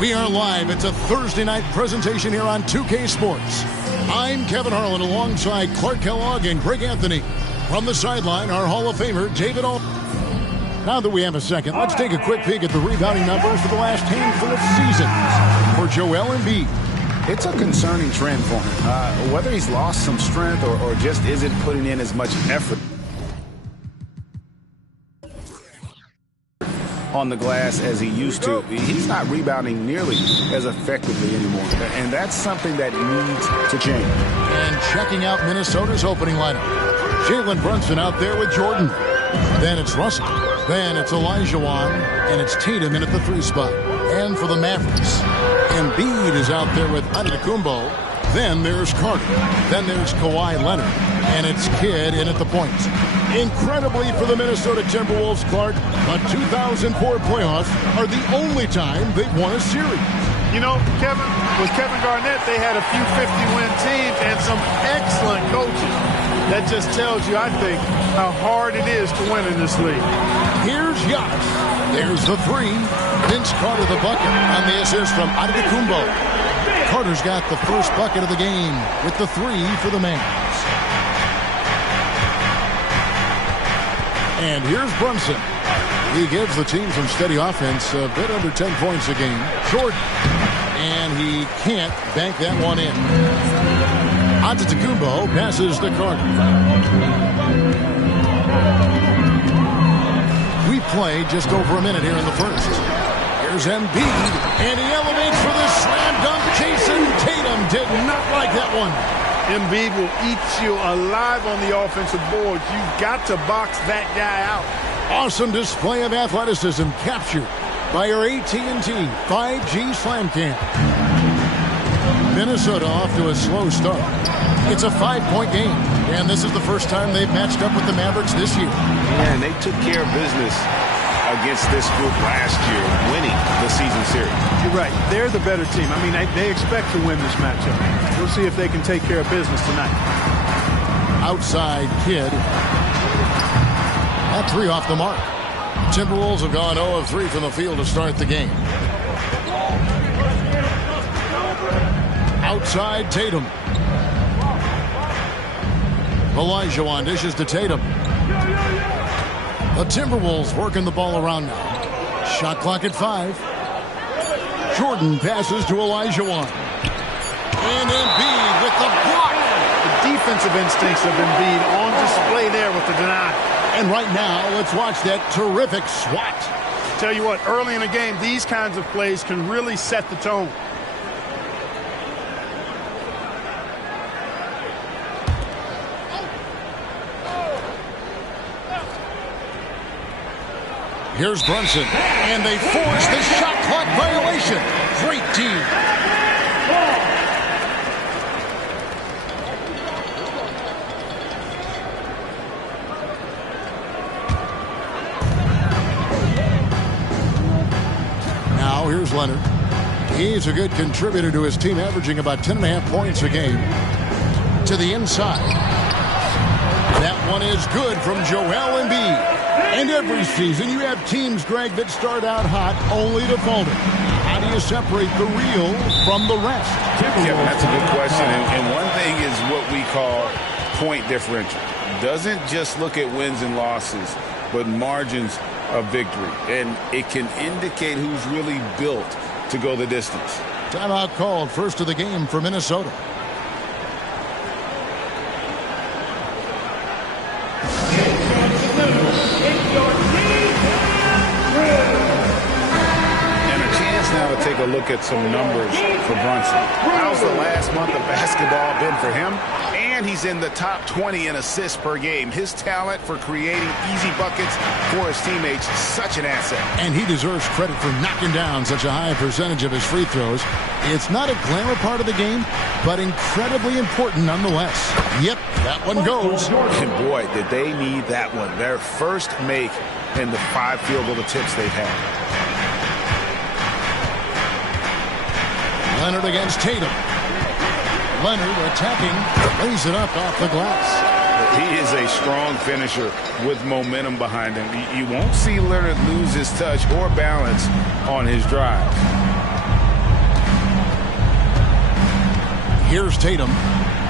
We are live. It's a Thursday night presentation here on 2K Sports. I'm Kevin Harlan alongside Clark Kellogg and Greg Anthony. From the sideline, our Hall of Famer, David Aldridge. Now that we have a second, let's take a quick peek at the rebounding numbers for the last handful of seasons for Joel Embiid. It's a concerning trend for him. Whether he's lost some strength or just isn't putting in as much effort on the glass as he used to. He's not rebounding nearly as effectively anymore, and that's something that needs to change. And checking out Minnesota's opening lineup. Jalen Brunson out there with Jordan. Then it's Russell. Then it's Olajuwon, and it's Tatum in at the 3 spot. And for the Mavericks, Embiid is out there with Antetokounmpo. Then there's Carter. Then there's Kawhi Leonard. And it's Kidd in at the point. Incredibly for the Minnesota Timberwolves, Clark, the 2004 playoffs are the only time they've won a series. You know, Kevin, with Kevin Garnett, they had a few 50-win teams and some excellent coaches. That just tells you, I think, how hard it is to win in this league. Here's Giannis. There's the 3. Vince Carter the bucket on the assist from Antetokounmpo. Carter's got the first bucket of the game with the 3 for the Mavs. And here's Brunson. He gives the team some steady offense, a bit under 10 points a game. Jordan. And he can't bank that one in. Antetokounmpo passes to Carter. We play just over a minute here in the first. Here's Embiid, and he elevates for the slam dunk. Jason Tatum did not like that one. Embiid will eat you alive on the offensive board. You've got to box that guy out. Awesome display of athleticism captured by our AT&T 5G Slam Cam. Minnesota off to a slow start. It's a 5-point game, and this is the first time they've matched up with the Mavericks this year. And they took care of business against this group last year, winning the season series. You're right. They're the better team. I mean, they expect to win this matchup. We'll see if they can take care of business tonight. Outside Kidd. That 3 off the mark. Timberwolves have gone 0 of 3 from the field to start the game. Outside Tatum. Olajuwon dishes to Tatum. The Timberwolves working the ball around now. Shot clock at 5. Jordan passes to Olajuwon. And Embiid with the block. The defensive instincts of Embiid on display there with the deny. And right now, let's watch that terrific swat. Tell you what, early in the game, these kinds of plays can really set the tone. Here's Brunson, and they force the shot clock violation. Great team. Now here's Leonard. He's a good contributor to his team, averaging about 10.5 points a game. To the inside. That one is good from Joel Embiid. And every season you have teams, Greg, that start out hot only to falter. How do you separate the real from the rest? Yeah, that's a good question. And one thing is what we call point differential. Doesn't just look at wins and losses, but margins of victory. And it can indicate who's really built to go the distance. Timeout called, first of the game for Minnesota. Take a look at some numbers for Brunson. How's the last month of basketball been for him? And he's in the top 20 in assists per game. His talent for creating easy buckets for his teammates is such an asset. And he deserves credit for knocking down such a high percentage of his free throws. It's not a glamour part of the game, but incredibly important nonetheless. Yep, that one goes. And boy, did they need that one. Their first make in the 5 field goal attempts they've had. Leonard against Tatum. Leonard attacking, lays it up off the glass. He is a strong finisher with momentum behind him. You won't see Leonard lose his touch or balance on his drive. Here's Tatum.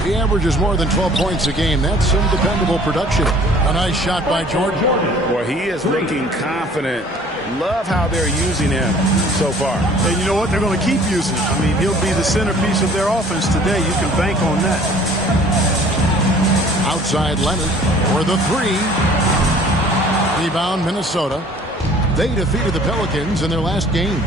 He averages more than 12 points a game. That's some dependable production. A nice shot by Jordan. Boy, he is looking confident. Love how they're using him so far. And you know what? They're going to keep using him. I mean, he'll be the centerpiece of their offense today. You can bank on that. Outside Leonard for the three. Rebound Minnesota. They defeated the Pelicans in their last game.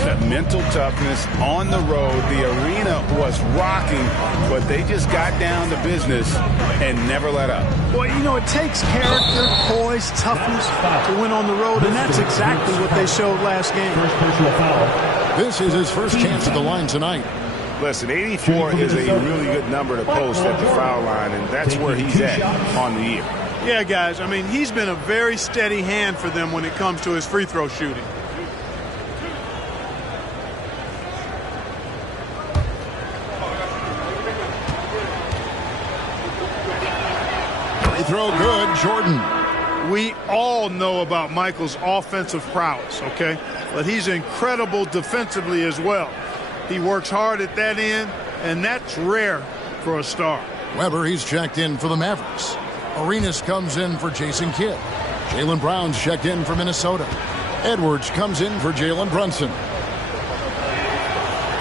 That mental toughness on the road. The arena was rocking, but they just got down to business and never let up. Well, you know, it takes character, poise, toughness to win on the road, and that's exactly what they showed last game. This is his first chance at the line tonight. Listen, 84 is a really good number to post at the foul line, and that's where he's at on the year. Yeah, guys, I mean, he's been a very steady hand for them when it comes to his free throw shooting. Free throw good, Jordan. We all know about Michael's offensive prowess, okay? But he's incredible defensively as well. He works hard at that end, and that's rare for a star. Weber, he's checked in for the Mavericks. Arenas comes in for Jason Kidd. Jaylen Brown's checked in for Minnesota. Edwards comes in for Jalen Brunson.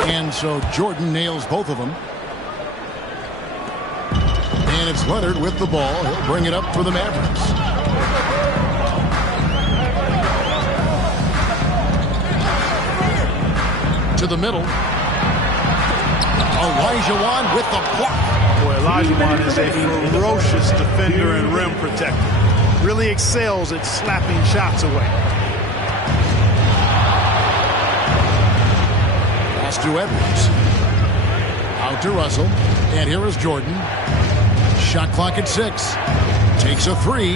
And so Jordan nails both of them. And it's Leonard with the ball. He'll bring it up for the Mavericks. To the middle. Olajuwon with the block. Boy, Olajuwon is a ferocious defender and rim protector. Really excels at slapping shots away. Pass to Edwards. Out to Russell. And here is Jordan. Shot clock at 6. Takes a three.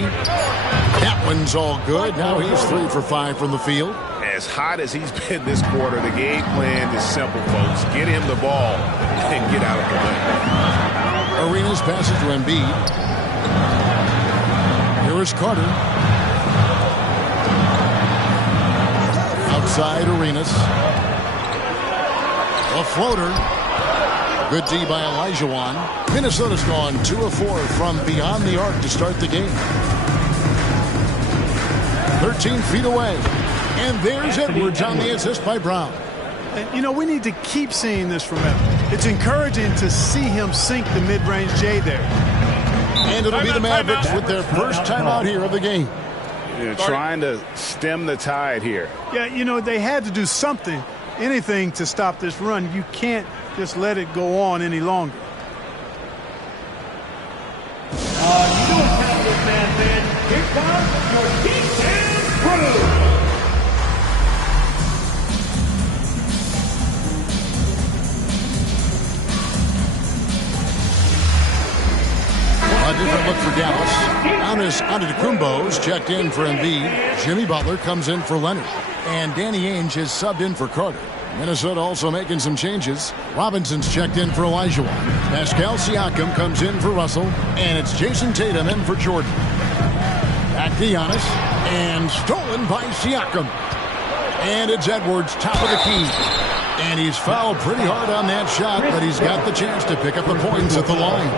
That one's all good. Now he's 3 for 5 from the field. As hot as he's been this quarter, the game plan is simple, folks. Get him the ball and get out of the way. Arenas passes to Embiid. Here is Carter. Outside Arenas. A floater. Good D by Olajuwon. Minnesota's gone 2 of 4 from beyond the arc to start the game. 13 feet away. And there's Edwards on the assist by Brown. And, you know, we need to keep seeing this from him. It's encouraging to see him sink the mid-range J there. And it'll be the Mavericks with their first timeout here of the game. Trying to stem the tide here. Yeah, you know, they had to do something, anything to stop this run. You can't just let it go on any longer. You don't have this man. Here comes your Keith crew. A different look for Dallas. Antetokounmpo's checked in for Embiid. Jimmy Butler comes in for Leonard. And Danny Ainge has subbed in for Carter. Minnesota also making some changes. Robinson's checked in for Olajuwon. Pascal Siakam comes in for Russell. And it's Jason Tatum in for Jordan. Back to Giannis. And stolen by Siakam. And it's Edwards, top of the key. And he's fouled pretty hard on that shot, but he's got the chance to pick up the points at the line.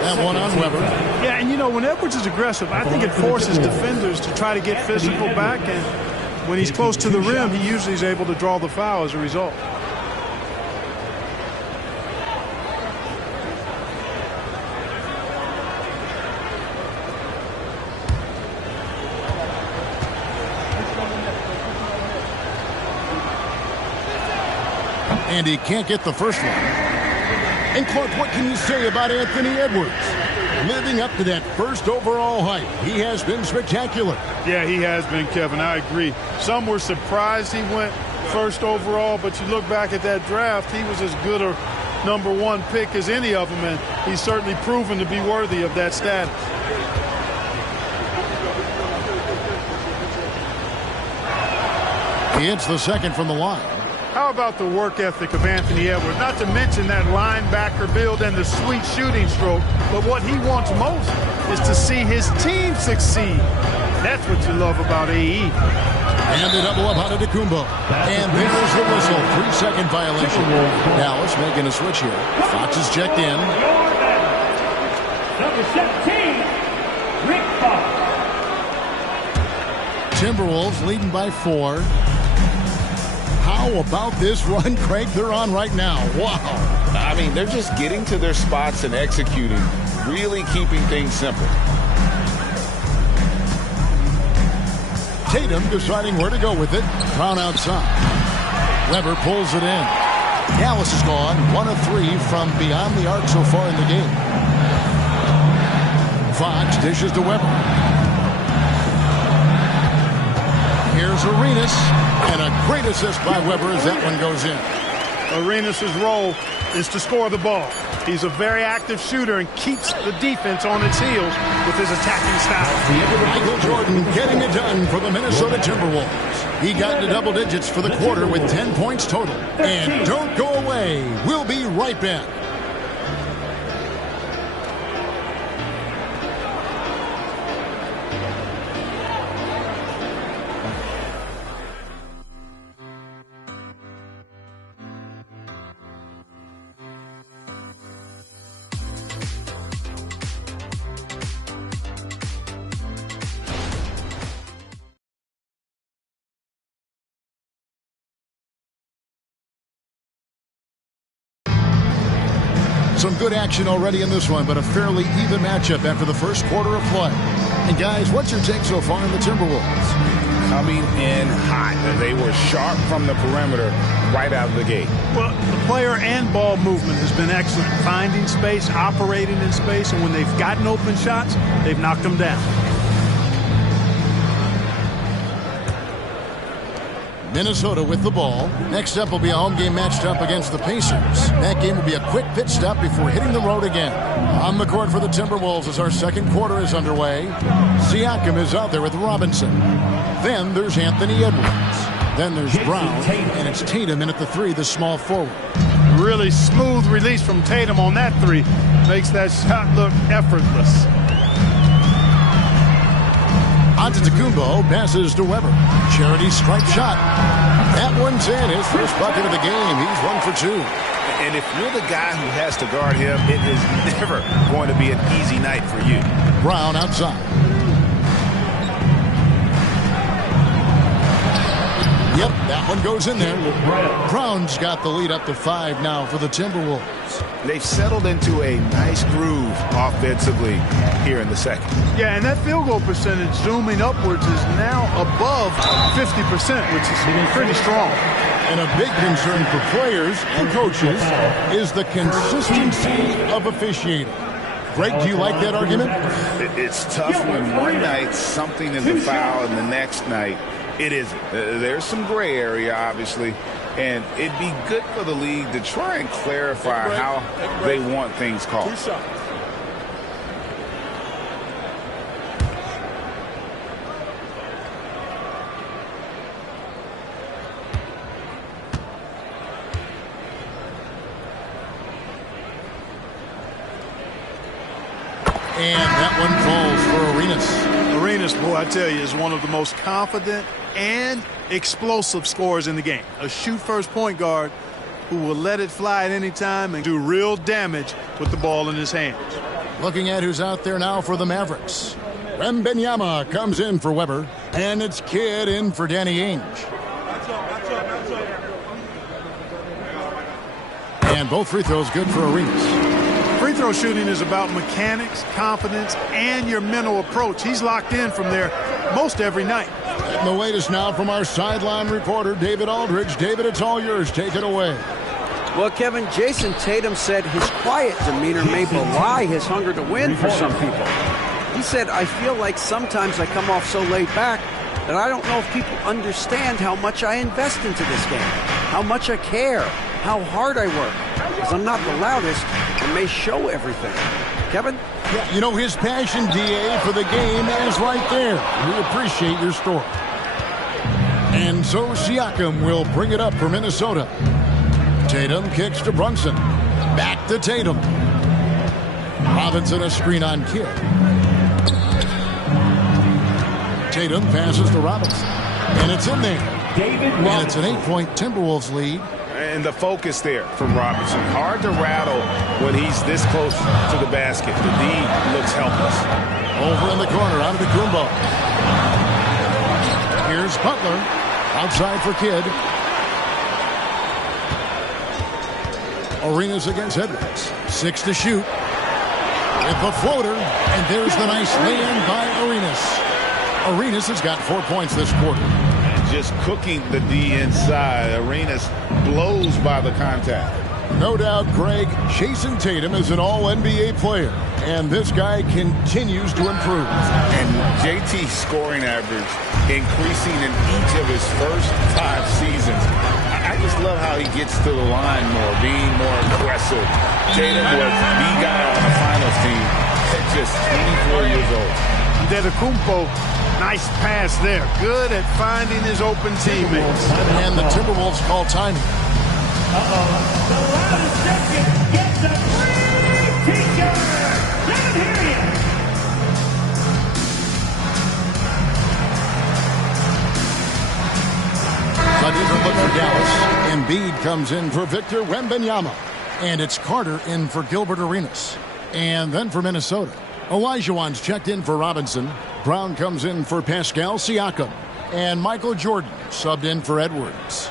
That one on Weber. Yeah, and you know, when Edwards is aggressive, I think it forces defenders to try to get physical back, and when he's close to the rim, he usually is able to draw the foul as a result. And he can't get the first one. And Clark, what can you say about Anthony Edwards? Living up to that first overall hype, he has been spectacular. Yeah, he has been, Kevin. I agree. Some were surprised he went first overall, but you look back at that draft, he was as good a #1 pick as any of them, and he's certainly proven to be worthy of that status. He hits the second from the line. How about the work ethic of Anthony Edwards? Not to mention that linebacker build and the sweet shooting stroke, but what he wants most is to see his team succeed. That's what you love about AE. And they double up on Antetokounmpo. And there's the whistle. 3-second violation. Dallas making a switch here. Fox is checked in. Number 17, Rick Fox. Timberwolves leading by 4. How about this run, Craig, they're on right now? Wow. I mean, they're just getting to their spots and executing, really keeping things simple. Tatum deciding where to go with it. Brown outside. Weber pulls it in. Dallas is gone 1 of 3 from beyond the arc so far in the game. Fox dishes to Weber. Here's Arenas. And a great assist by Weber as that one goes in. Arenas' role is to score the ball. He's a very active shooter and keeps the defense on its heels with his attacking style. Michael Jordan getting it done for the Minnesota Timberwolves. He got into double digits for the quarter with 10 points total. And don't go away. We'll be right back. Some good action already in this one, but a fairly even matchup after the first quarter of play. And guys, what's your take so far on the Timberwolves? Coming in hot. They were sharp from the perimeter right out of the gate. Well, the player and ball movement has been excellent. Finding space, operating in space, and when they've gotten open shots, they've knocked them down. Minnesota with the ball. Next up will be a home game matched up against the Pacers. That game will be a quick pit stop before hitting the road again. On the court for the Timberwolves as our second quarter is underway. Siakam is out there with Robinson. Then there's Anthony Edwards. Then there's Brown, and it's Tatum in at the 3, the small forward. Really smooth release from Tatum on that 3. Makes that shot look effortless. Antetokounmpo passes to Weber. Charity stripe shot. That one's in. His first bucket of the game. He's 1 for 2. And if you're the guy who has to guard him, it is never going to be an easy night for you. Brown outside. Yep, that one goes in there. Brown's got the lead up to 5 now for the Timberwolves. They've settled into a nice groove offensively here in the second. Yeah, and that field goal percentage zooming upwards is now above 50%, which is pretty strong. And a big concern for players and coaches is the consistency of officiating. Greg, do you like that argument? It's tough when one night something is a foul and the next night it isn't. There's some gray area, obviously, and it'd be good for the league to try and clarify how they want things called. And that one falls for Arenas. Arenas, boy, I tell you, is one of the most confident and explosive scorers in the game. A shoot-first point guard who will let it fly at any time and do real damage with the ball in his hands. Looking at who's out there now for the Mavericks. Wembanyama comes in for Weber, and it's Kidd in for Danny Ainge. And both free throws good for Arenas. Free throw shooting is about mechanics, confidence, and your mental approach. He's locked in from there most every night. And the latest now from our sideline reporter, David Aldridge. David, it's all yours. Take it away. Well, Kevin, Jason Tatum said his quiet demeanor may belie his hunger to win for some people. He said, I feel like sometimes I come off so laid back that I don't know if people understand how much I invest into this game, how much I care, how hard I work. Because I'm not the loudest and may show everything. Kevin? Yeah, you know, his passion, DA, for the game is right there. We appreciate your story. And so Siakam will bring it up for Minnesota. Tatum kicks to Brunson. Back to Tatum. Robinson a screen on Kidd. Tatum passes to Robinson. And it's in there. David And it's an Robinson. 8-point Timberwolves lead. And the focus there from Robinson. Hard to rattle when he's this close to the basket. The D looks helpless. Over in the corner, out of the Kumbo. Here's Butler. Outside for Kidd. Arenas against Edwards. 6 to shoot. With the floater. And there's the nice lay-in by Arenas. Arenas has got 4 points this quarter. Just cooking the D inside. Arenas blows by the contact. No doubt, Greg, Jason Tatum is an all-NBA player. And this guy continues to improve. And JT's scoring average increasing in each of his first 5 seasons. I just love how he gets to the line more, being more aggressive. Tatum was the guy on the finals team at just 24 years old. Antetokounmpo, nice pass there. Good at finding his open teammates. And the Timberwolves call timing. The loudest second gets a free t-shirt. Let him hear you. A different look for Dallas. Embiid comes in for Victor Wembanyama. And it's Carter in for Gilbert Arenas. And then for Minnesota, Olajuwon's checked in for Robinson. Brown comes in for Pascal Siakam. And Michael Jordan subbed in for Edwards.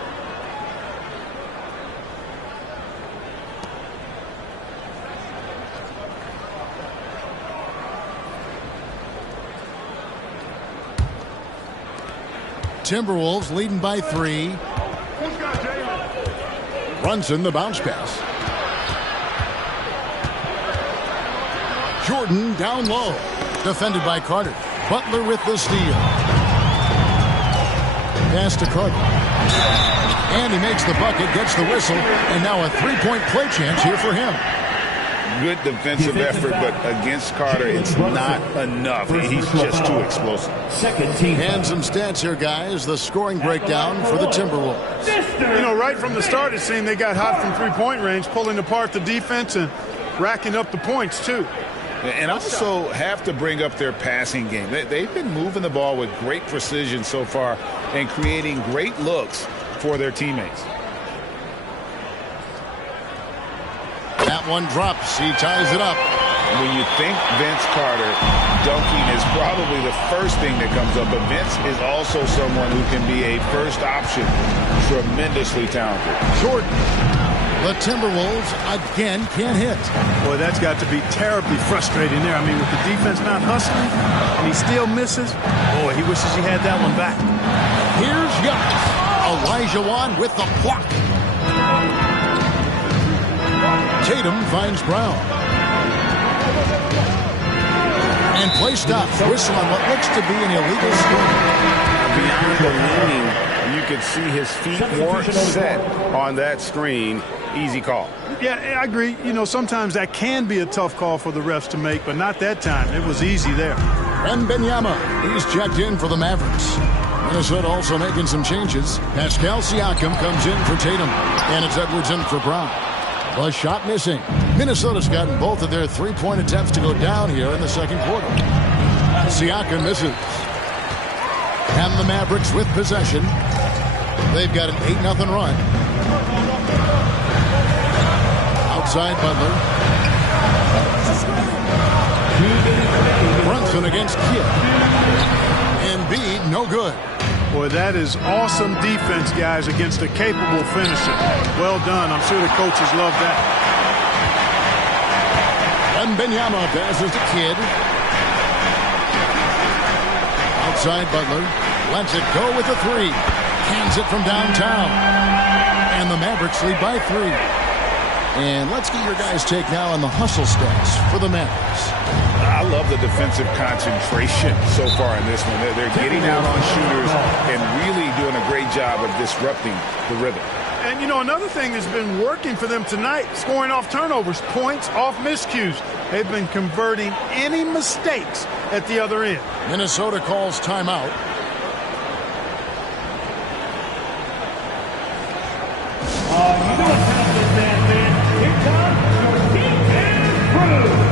Timberwolves leading by 3. Brunson, the bounce pass. Jordan down low. Defended by Carter. Butler with the steal. Pass to Carter. And he makes the bucket, gets the whistle, and now a 3-point play chance here for him. Good defensive effort, but against Carter, it's not enough. He's just too explosive. Second team. And some stats here, guys. The scoring breakdown for the Timberwolves. You know, right from the start, it seemed they got hot from three-point range, pulling apart the defense and racking up the points, too. And also have to bring up their passing game. They've been moving the ball with great precision so far and creating great looks for their teammates. That one drops. He ties it up. When you think Vince Carter, dunking is probably the first thing that comes up. But Vince is also someone who can be a first option. Tremendously talented. Jordan. The Timberwolves again can't hit. Boy, that's got to be terribly frustrating there. I mean, with the defense not hustling and he still misses, boy, he wishes he had that one back. Here's Giannis. Olajuwon with the block. Tatum finds Brown. And play stops. Whistle on what looks to be an illegal screen. Beyond the leaning, you could see his feet weren't set on that screen. Easy call. Yeah, I agree. You know, sometimes that can be a tough call for the refs to make, but not that time. It was easy there. Wembanyama, he's checked in for the Mavericks. Minnesota also making some changes. Pascal Siakam comes in for Tatum. And it's Edwards in for Brown. A shot missing. Minnesota's gotten both of their three-point attempts to go down here in the second quarter. Siakam misses. And the Mavericks with possession. They've got an 8-0 run. Outside Butler. Brunson against Kidd. Embiid, no good. Boy, that is awesome defense, guys, against a capable finisher. Well done. I'm sure the coaches love that. Wembanyama passes to Kidd. Outside Butler. Lets it go with a 3. Hands it from downtown. And the Mavericks lead by 3. And let's get your guys' take now on the hustle stats for the Mavericks. I love the defensive concentration so far in this one. They're getting out on shooters and really doing a great job of disrupting the rhythm. And, you know, another thing that's been working for them tonight, scoring off turnovers, points off miscues. They've been converting any mistakes at the other end. Minnesota calls timeout. You know what's happening, man. Here comes your defense crew.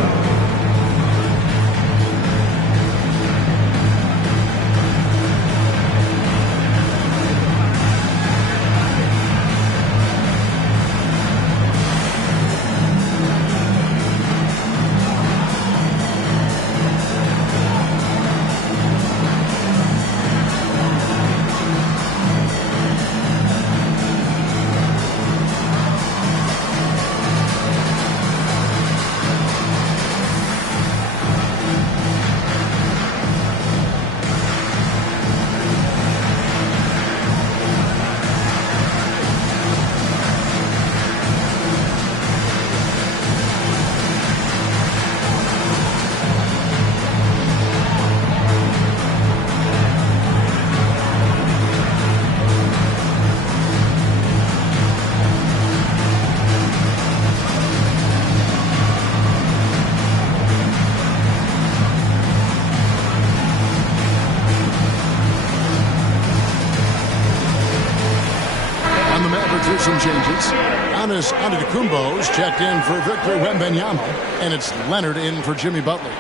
Here's some changes. Giannis Antetokounmpo's checked in for Victor Wembanyama, and it's Leonard in for Jimmy Butler.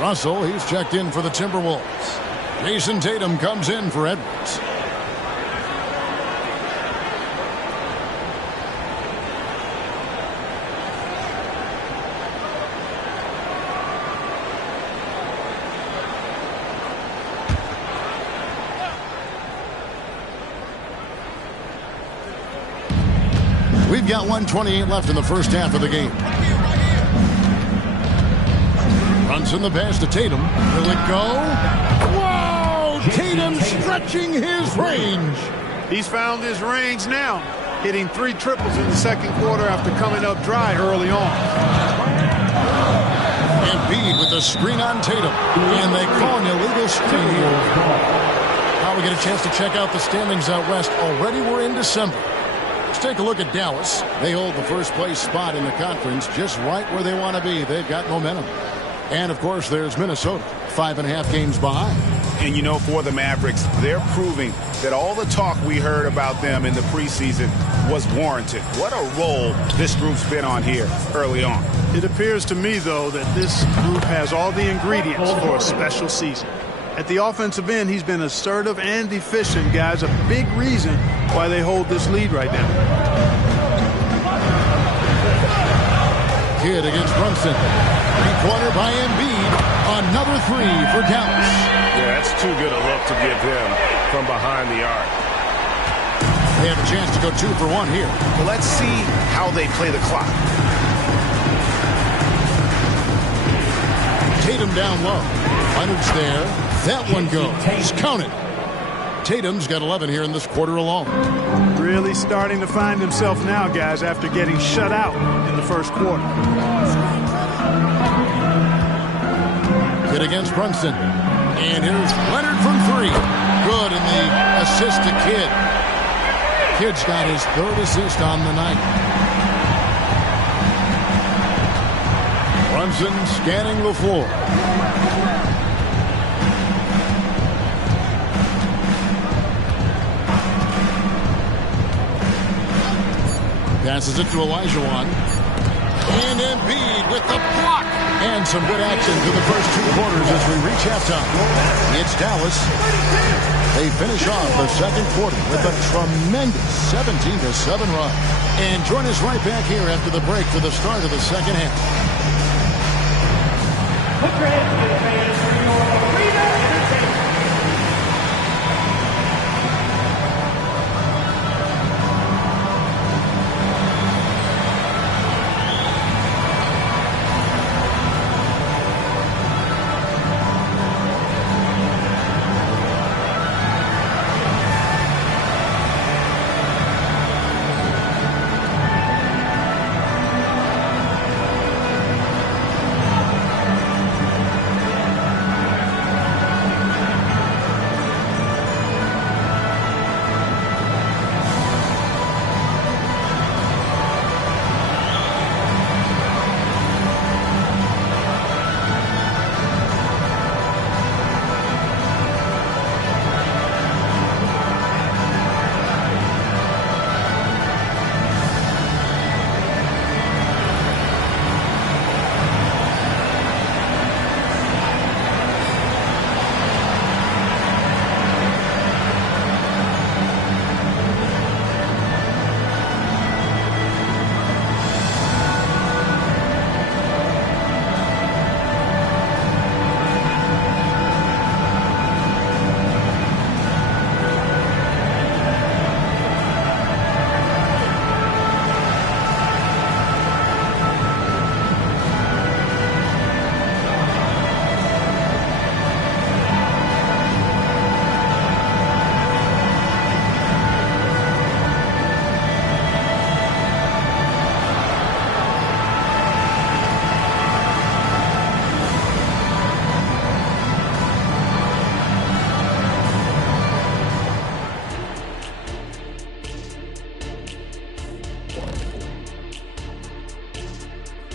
Russell, he's checked in for the Timberwolves. Jason Tatum comes in for Edwards. We've got 1:28 left in the first half of the game. Brunson the pass to Tatum. Will it go? Whoa! Tatum stretching his range. He's found his range now, hitting 3 triples in the second quarter after coming up dry early on. Embiid with the screen on Tatum, and they call an illegal screen here. Now we get a chance to check out the standings out west. Already we're in December. Let's take a look at Dallas. They hold the first place spot in the conference, just right where they want to be. They've got momentum. And, of course, there's Minnesota, 5.5 games behind. And, you know, for the Mavericks, they're proving that all the talk we heard about them in the preseason was warranted. What a role this group's been on here early on. It appears to me, though, that this group has all the ingredients for a special season. At the offensive end, he's been assertive and efficient, guys. A big reason why they hold this lead right now. Kidd against Brunson. Three-pointer by Embiid. Another 3 for Dallas. Yeah, that's too good a look to give him from behind the arc. They have a chance to go 2 for 1 here. Well, let's see how they play the clock. Tatum down low. Leonard's there. That one goes. Count it. Tatum's got 11 here in this quarter alone. Really starting to find himself now, guys, after getting shut out in the first quarter. Kidd against Brunson. And here's Leonard from 3. Good, and the assist to Kidd. Kidd's got his 3rd assist on the night. Brunson scanning the floor. Passes it to Olajuwon. And Embiid with the block. And some good action through the first 2 quarters as we reach halftime. It's Dallas. They finish off the second quarter with a tremendous 17-7 run. And join us right back here after the break for the start of the second half. Put your hands together, fans, for your Arena Entertainment.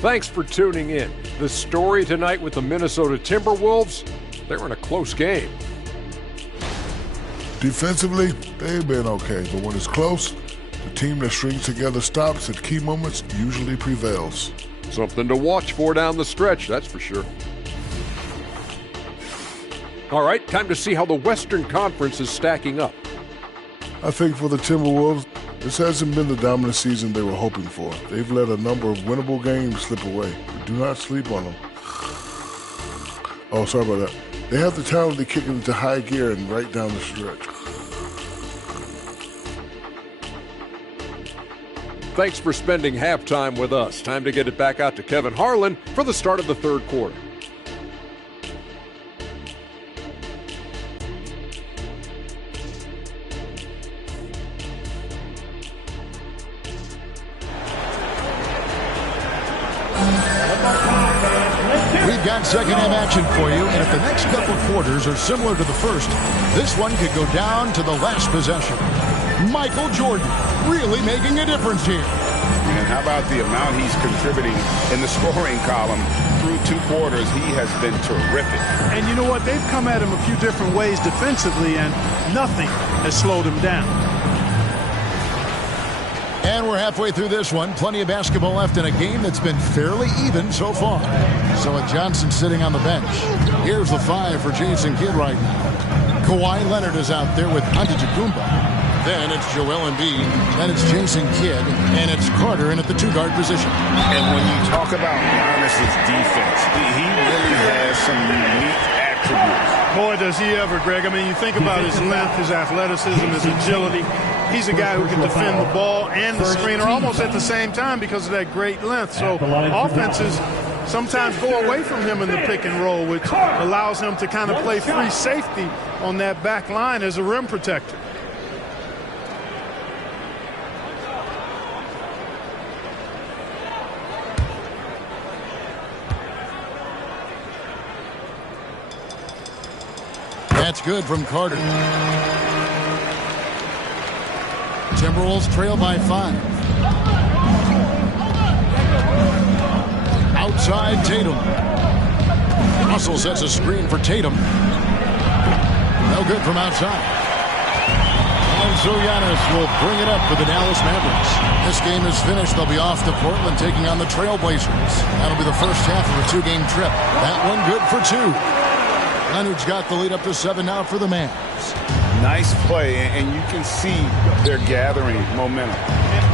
Thanks for tuning in. The story tonight with the Minnesota Timberwolves, they're in a close game. Defensively, they've been okay, but when it's close, The team that strings together stops at key moments usually prevails. Something to watch for down the stretch, that's for sure. All right, time to see how the Western Conference is stacking up. I think for the Timberwolves, this hasn't been the dominant season they were hoping for. They've let a number of winnable games slip away, but do not sleep on them. Oh, sorry about that. They have the talent to kick it into high gear and right down the stretch. Thanks for spending halftime with us. Time to get it back out to Kevin Harlan for the start of the third quarter. We've got second-half action for you, and if the next couple quarters are similar to the first, this one could go down to the last possession. Michael Jordan really making a difference here. And how about the amount he's contributing in the scoring column through 2 quarters? He has been terrific. And you know what? They've come at him a few different ways defensively, and nothing has slowed him down. And we're halfway through this one. Plenty of basketball left in a game that's been fairly even so far. So with Johnson sitting on the bench, here's the 5 for Jason Kidd right now. Kawhi Leonard is out there with Antetokounmpo. Then it's Joel Embiid, then it's Jason Kidd, and it's Carter in at the 2-guard position. And when you talk about Giannis's defense, he really has some unique attributes. Boy, does he ever, Greg. I mean, you think about his length, his athleticism, his agility. He's a guy who can defend the ball and the screener almost at the same time because of that great length. So offenses sometimes go away from him in the pick and roll, which allows him to kind of play free safety on that back line as a rim protector. That's good from Carter. Timberwolves trail by 5. Outside Tatum. Russell sets a screen for Tatum. No good from outside. And so Giannis will bring it up for the Dallas Mavericks. This game is finished. They'll be off to Portland taking on the Trailblazers. That'll be the first half of a 2-game trip. That one good for 2. Leonard's got the lead up to 7 now for the Mavs. Nice play, and you can see they're gathering momentum.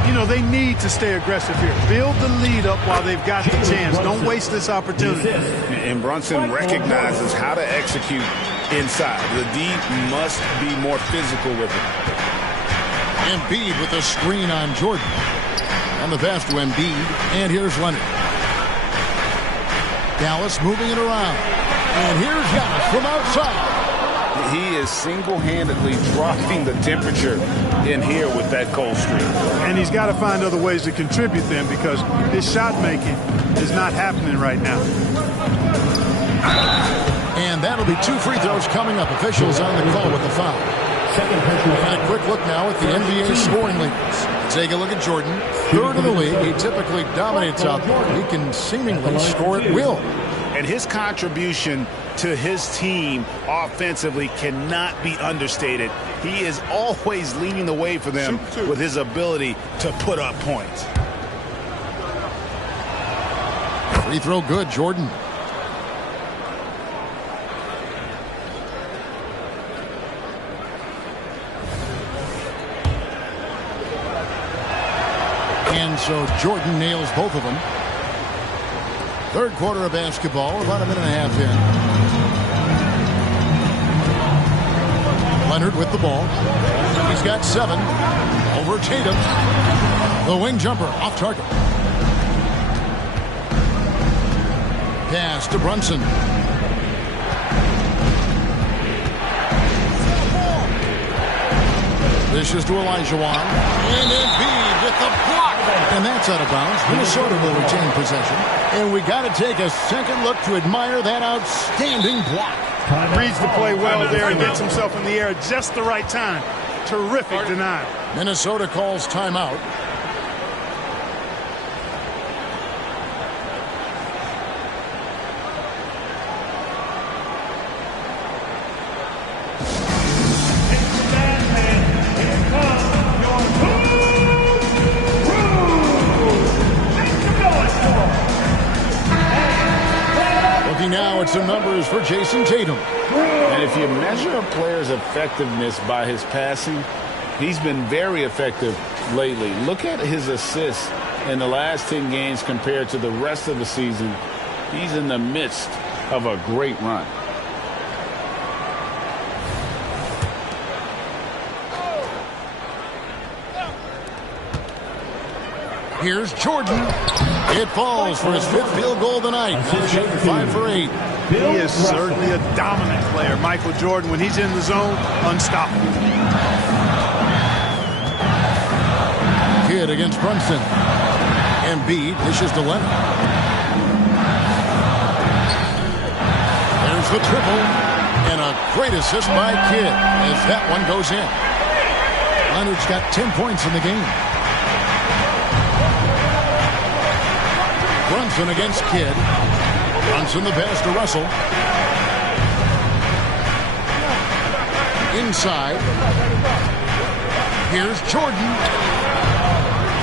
You know, they need to stay aggressive here. Build the lead up while they've got the chance. Don't waste this opportunity. And Brunson recognizes how to execute inside. The D must be more physical with it. Embiid with a screen on Jordan. And the pass to Embiid, and here's Leonard. Dallas moving it around. And here's Giannis from outside. He is single-handedly dropping the temperature in here with that cold streak. And he's got to find other ways to contribute then because his shot making is not happening right now. And that'll be 2 free throws coming up. Officials on the call with the foul. And a quick look now at the NBA scoring leaders. Take a look at Jordan. 3rd in the league. He typically dominates out there. He can seemingly score at will. And his contribution to his team offensively cannot be understated. He is always leading the way for them with his ability to put up points. Free throw good, Jordan. And so Jordan nails both of them. 3rd quarter of basketball, about a minute and a half in. Leonard with the ball. He's got 7 over Tatum. The wing jumper off target. Pass to Brunson. This is to Olajuwon. And Embiid with the block. And that's out of bounds. Minnesota will retain possession. And we got to take a second look to admire that outstanding block. Reads the play well there and gets himself in the air at just the right time. Terrific denial. Minnesota calls timeout. some numbers for Jason Tatum. And if you measure a player's effectiveness by his passing, he's been very effective lately. Look at his assists in the last 10 games compared to the rest of the season. He's in the midst of a great run. Here's Jordan. It falls for his 5th field goal of the night. Shooting 5 for 8. He is certainly a dominant player. Michael Jordan, when he's in the zone, unstoppable. Kidd against Brunson. Embiid dishes to Leonard. There's the triple. And a great assist by Kidd as that one goes in. Leonard's got 10 points in the game. Brunson against Kidd. Brunson the pass to Russell. Inside. Here's Jordan.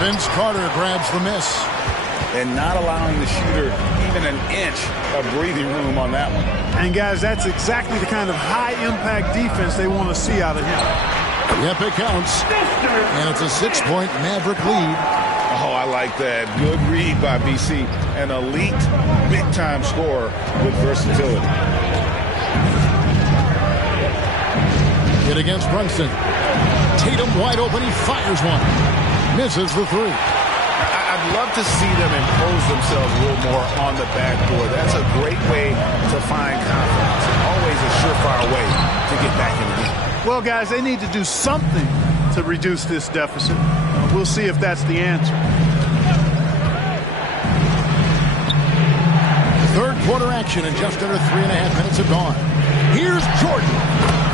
Vince Carter grabs the miss. And not allowing the shooter even an inch of breathing room on that one. And, guys, that's exactly the kind of high-impact defense they want to see out of him. Yep, it counts. And it's a 6-point Maverick lead. Oh, I like that. Good read by BC. An elite, big-time scorer with versatility. Hit against Brunson. Tatum wide open. He fires one. Misses the 3. I'd love to see them impose themselves a little more on the backboard. That's a great way to find confidence. Always a surefire way to get back in the game. Well, guys, they need to do something to reduce this deficit. We'll see if that's the answer. Third quarter action and just under 3.5 minutes have gone. Here's Jordan.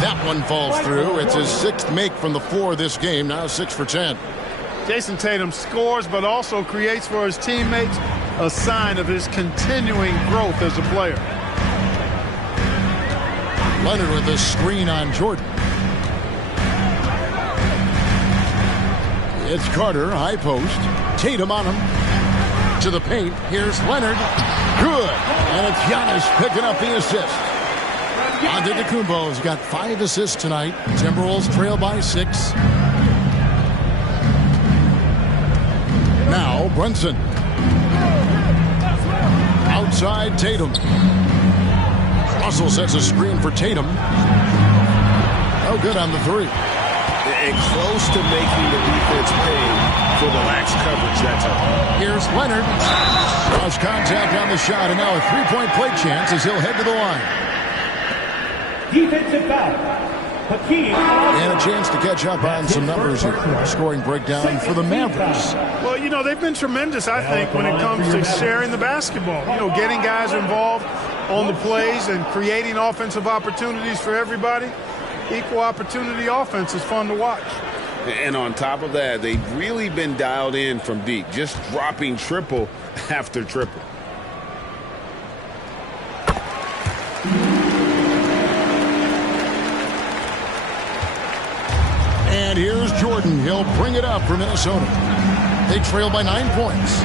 That one falls through. It's his 6th make from the floor this game. Now 6 for 10. Jason Tatum scores, but also creates for his teammates a sign of his continuing growth as a player. Leonard with a screen on Jordan. It's Carter, high post. Tatum on him. To the paint. Here's Leonard. Good. And it's Giannis picking up the assist. Antetokounmpo's got 5 assists tonight. Timberwolves trail by 6. Now Brunson. Outside Tatum. Russell sets a screen for Tatum. Oh, good on the 3. And close to making the defense pay for the lax coverage that time. Here's Leonard. Cross contact on the shot, and now a 3-point play chance as he'll head to the line. Defensive foul. Hakeem. And a chance to catch up on some numbers here. Scoring breakdown for the Mavericks. Well, you know, they've been tremendous, I think, when it comes to sharing the basketball. You know, getting guys involved on the plays and creating offensive opportunities for everybody. Equal opportunity offense is fun to watch. And on top of that, they've really been dialed in from deep, just dropping triple after triple. And here's Jordan. He'll bring it up for Minnesota. They trail by 9 points.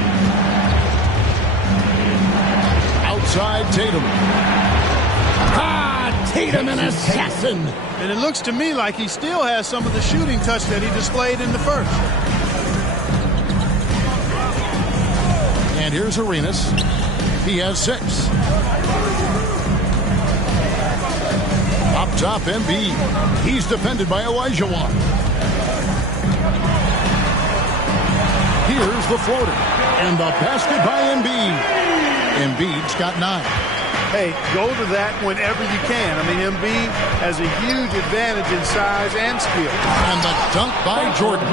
Outside Tatum. Tatum, an assassin. And it looks to me like he still has some of the shooting touch that he displayed in the first. And here's Arenas. He has 6. Up top, Embiid. He's defended by Olajuwon. Here's the floater. And the basket by Embiid. Embiid's got 9. Hey, go to that whenever you can. I mean, Embiid has a huge advantage in size and skill. And the dunk by Jordan.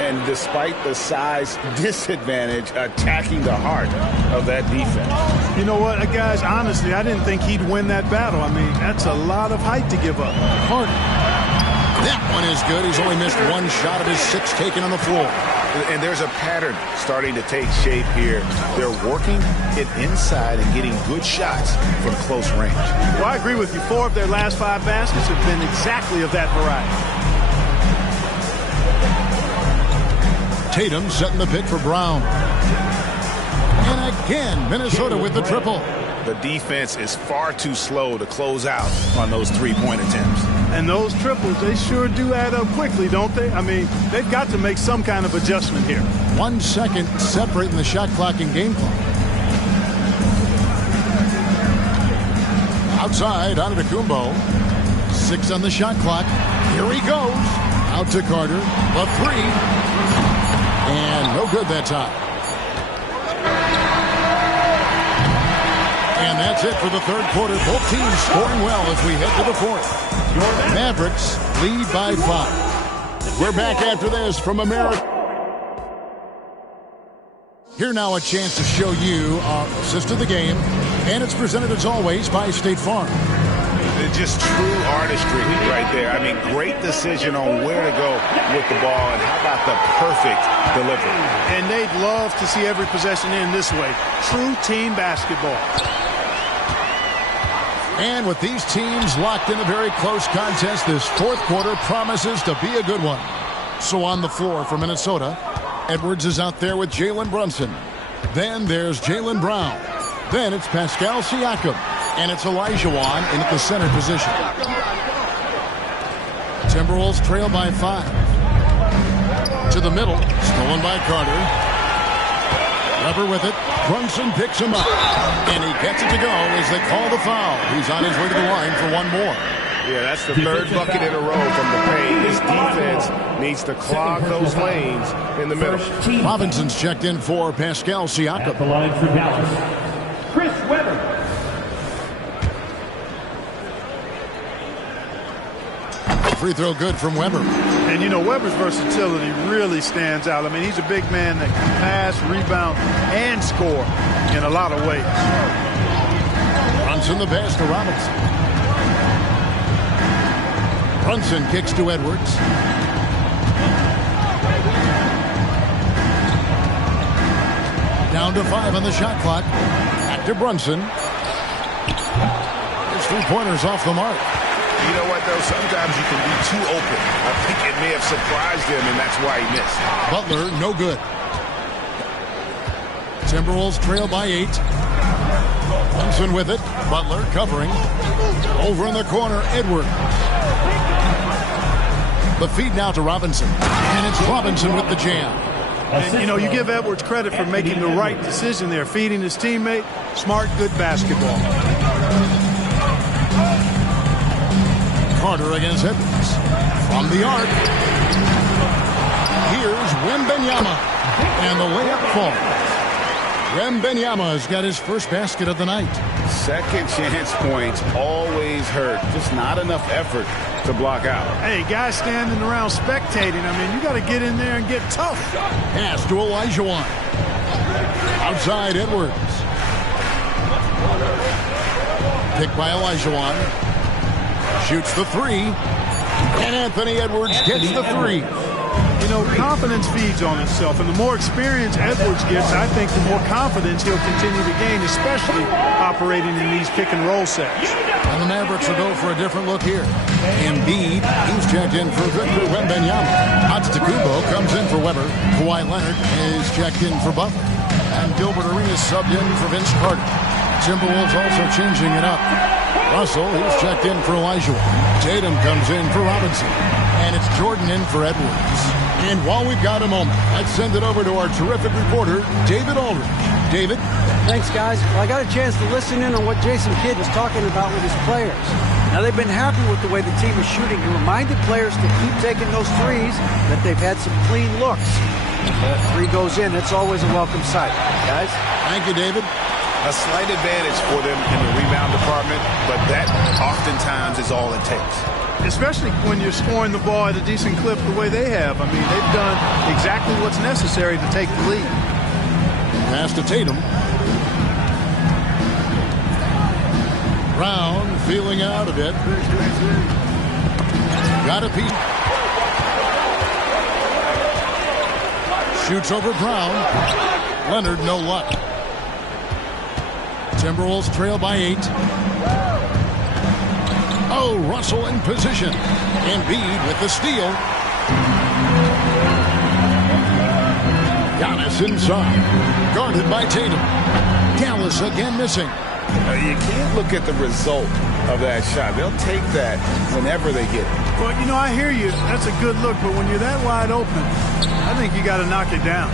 And despite the size disadvantage, attacking the heart of that defense. You know what, guys, honestly, I didn't think he'd win that battle. I mean, that's a lot of height to give up. Harden. That one is good. He's only missed 1 shot of his 6 taken on the floor. And there's a pattern starting to take shape here. They're working it inside and getting good shots from close range. Well, I agree with you. 4 of their last 5 baskets have been exactly of that variety. Tatum setting the pick for Brown. And again, Minnesota with the triple. The defense is far too slow to close out on those three-point attempts. And those triples, they sure do add up quickly, don't they? I mean, they've got to make some kind of adjustment here. 1 second separating the shot clock and game clock. Outside, Antetokounmpo. 6 on the shot clock. Here he goes. Out to Carter. The three. And no good that time. And that's it for the third quarter. Both teams scoring well as we head to the fourth. Mavericks lead by 5. We're back after this from America. Here now a chance to show you our assist of the game. And it's presented as always by State Farm. It's just true artistry right there. I mean, great decision on where to go with the ball, and how about the perfect delivery. And they'd love to see every possession end this way. True team basketball. And with these teams locked in a very close contest, this fourth quarter promises to be a good one. So on the floor for Minnesota, Edwards is out there with Jalen Brunson. Then there's Jaylen Brown. Then it's Pascal Siakam. And it's Olajuwon in at the center position. Timberwolves trail by 5. To the middle, stolen by Carter. Weber with it. Brunson picks him up. And he gets it to go as they call the foul. He's on his way to the line for one more. Yeah, that's the third bucket in a row from the paint. This defense needs to clog those lanes in the middle. Robinson's checked in for Pascal Siakam. At the line for Dallas, Chris Webber. Free throw good from Weber. And, you know, Weber's versatility really stands out. I mean, he's a big man that can pass, rebound, and score in a lot of ways. Brunson the pass to Robinson. Brunson kicks to Edwards. Down to 5 on the shot clock. Back to Brunson. His three-pointers off the mark. You know what, though? Sometimes you can be too open. I think it may have surprised him, and that's why he missed. Butler, no good. Timberwolves trail by 8. Brunson with it. Butler covering. Over in the corner, Edwards. The feed now to Robinson. And it's Robinson with the jam. And, you know, you give Edwards credit for making the right decision there, feeding his teammate. Smart, good basketball. Carter against Edwards. From the arc. Here's Wembanyama. And the layup falls. Wembanyama has got his first basket of the night. Second chance points always hurt. Just not enough effort to block out. Hey, guys standing around spectating. I mean, you got to get in there and get tough. Pass to Olajuwon. Outside Edwards. Picked by Olajuwon. Shoots the three. And Anthony Edwards gets the three. You know, confidence feeds on itself, and the more experience Edwards gets, I think the more confidence he'll continue to gain, especially operating in these pick-and-roll sets. And the Mavericks will go for a different look here. Embiid, he's checked in for Victor Wembanyama. Antetokounmpo comes in for Weber. Kawhi Leonard is checked in for Butler. And Gilbert Arenas subbed in for Vince Carter. Timberwolves also changing it up. Russell, he's checked in for Olajuwon. Tatum comes in for Robinson. And it's Jordan in for Edwards. And while we've got a moment, let's send it over to our terrific reporter, David Aldridge. David? Thanks, guys. Well, I got a chance to listen in on what Jason Kidd was talking about with his players. Now, they've been happy with the way the team is shooting. He reminded players to keep taking those threes, that they've had some clean looks. If that three goes in, it's always a welcome sight. Guys? Thank you, David. A slight advantage for them in the rebound department, but that oftentimes is all it takes. Especially when you're scoring the ball at a decent clip the way they have. I mean, they've done exactly what's necessary to take the lead. Pass to Tatum. Brown feeling out a bit. Got a piece. Shoots over Brown. Leonard, no luck. Timberwolves trail by 8. Oh, Russell in position. Embiid with the steal. Giannis inside. Guarded by Tatum. Dallas again missing. You can't look at the result of that shot. They'll take that whenever they get it. Well, you know, I hear you. That's a good look, but when you're that wide open, I think you got to knock it down.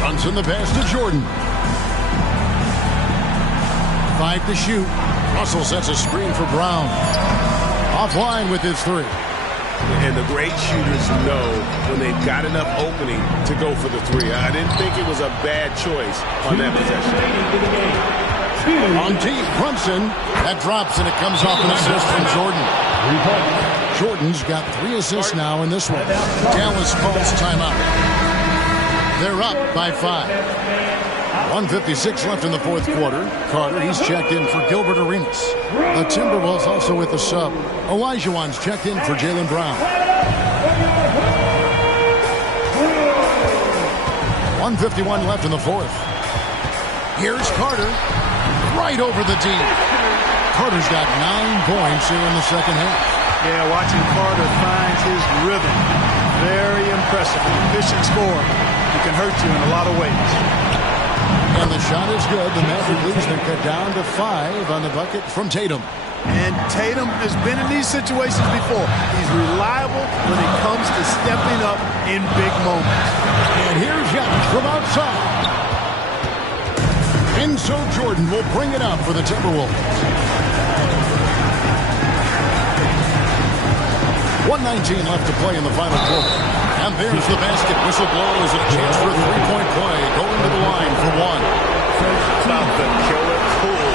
Brunson the pass to Jordan. 5 to shoot. Russell sets a screen for Brown. Offline with his 3. And the great shooters know when they've got enough opening to go for the 3. I didn't think it was a bad choice on that possession. On deep, Brunson. That drops, and it comes off an assist from Jordan. Jordan's got 3 assists now in this one. Dallas calls timeout. They're up by 5. 1:56 left in the fourth quarter. Carter, he's checked in for Gilbert Arenas. The Timberwolves also with the sub. Olajuwon's checked in for Jaylen Brown. 1:51 left in the fourth. Here's Carter. Right over the D. Carter's got 9 points here in the second half. Yeah, watching Carter finds his rhythm. Very impressive. Efficient scorer. He can hurt you in a lot of ways. And the shot is good. The Maverick leads them cut down to 5 on the bucket from Tatum. And Tatum has been in these situations before. He's reliable when it comes to stepping up in big moments. And here's Giannis from outside. And so Jordan will bring it up for the Timberwolves. 1:19 left to play in the final quarter. And there's the basket. Whistle blows and a chance for a three-point play. Going to the line for 1. About the killer pool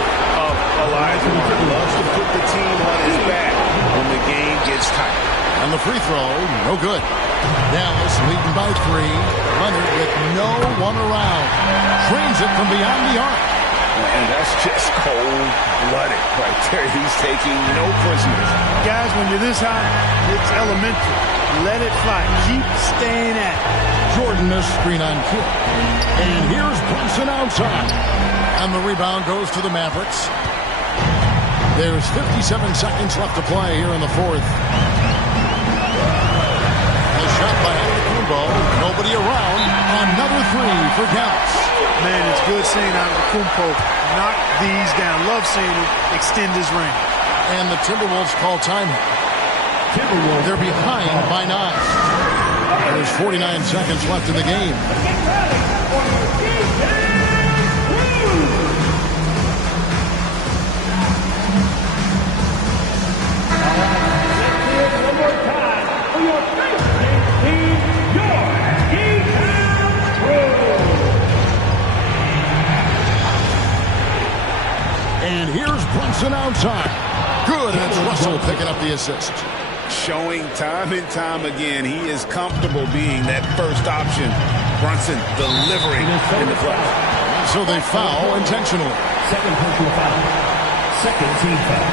of Olajuwon. Loves to put the team on his back when the game gets tight. And the free throw, no good. Dallas leading by 3. Leonard with no one around. Trains it from beyond the arc. And that's just cold-blooded right there. He's taking no prisoners. Guys, when you're this high, it's elementary. Let it fly. Keep staying at it. Jordan a screen on kick. And here's Brunson outside. And the rebound goes to the Mavericks. There's 57 seconds left to play here in the fourth. The shot by Antetokounmpo. Nobody around. Another 3 for Dallas. Man, it's good seeing Antetokounmpo knock these down. Love seeing him extend his range. And the Timberwolves call timeout. They're behind by 9. There's 49 seconds left in the game. One more time for your favorite team, your Geektown Crew. And here's Brunson outside. Good, and it's Russell picking up the assist. Showing time and time again he is comfortable being that first option. Brunson delivering in the clutch. So they foul intentionally. Second personal foul. Second team foul.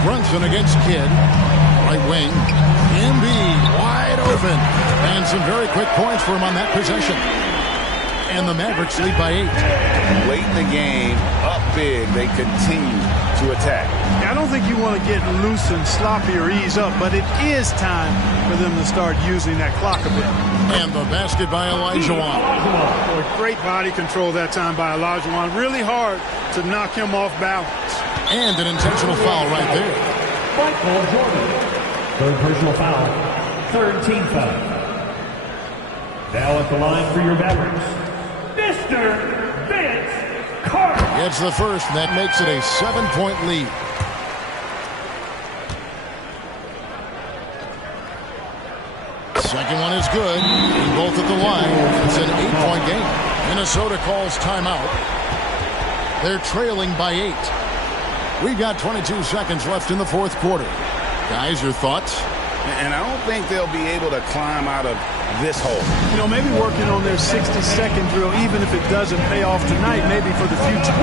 Brunson against Kidd. Right wing. Embiid wide open. And some very quick points for him on that possession. And the Mavericks lead by 8. Late in the game, up big, they continue to attack. I don't think you want to get loose and sloppy or ease up, but it is time for them to start using that clock a bit. And the basket by Olajuwon. Boy, great body control that time by Olajuwon. Really hard to knock him off balance. And an intentional foul right there. Michael Jordan. Third personal foul. Third team foul. Now at the line for your Mavericks, Mr. Vince Carter. Gets the first, and that makes it a 7-point lead. Second one is good. And both at the line. It's an 8-point game. Minnesota calls timeout. They're trailing by 8. We've got 22 seconds left in the fourth quarter. Guys, your thoughts? And I don't think they'll be able to climb out of this hole. You know, maybe working on their 60-second drill, even if it doesn't pay off tonight, maybe for the future.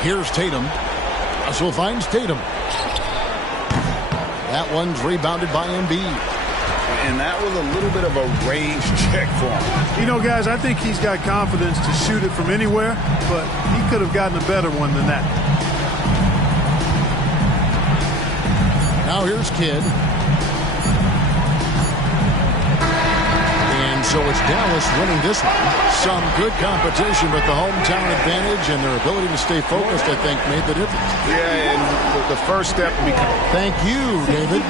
Here's Tatum. Russell finds Tatum. That one's rebounded by Embiid. And that was a little bit of a range check for him. You know, guys, I think he's got confidence to shoot it from anywhere, but he could have gotten a better one than that. Now here's Kidd. And so it's Dallas winning this one. Some good competition, but the hometown advantage and their ability to stay focused, I think, made the difference. Yeah, and the first step becomes... Thank you, David.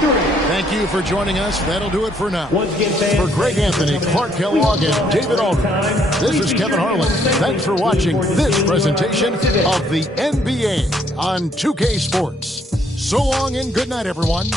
Thank you for joining us. That'll do it for now. For Greg Anthony, Clark Kellogg, and David Aldridge, this is Kevin Harlan. Thanks for watching this presentation of the NBA on 2K Sports. So long and good night, everyone.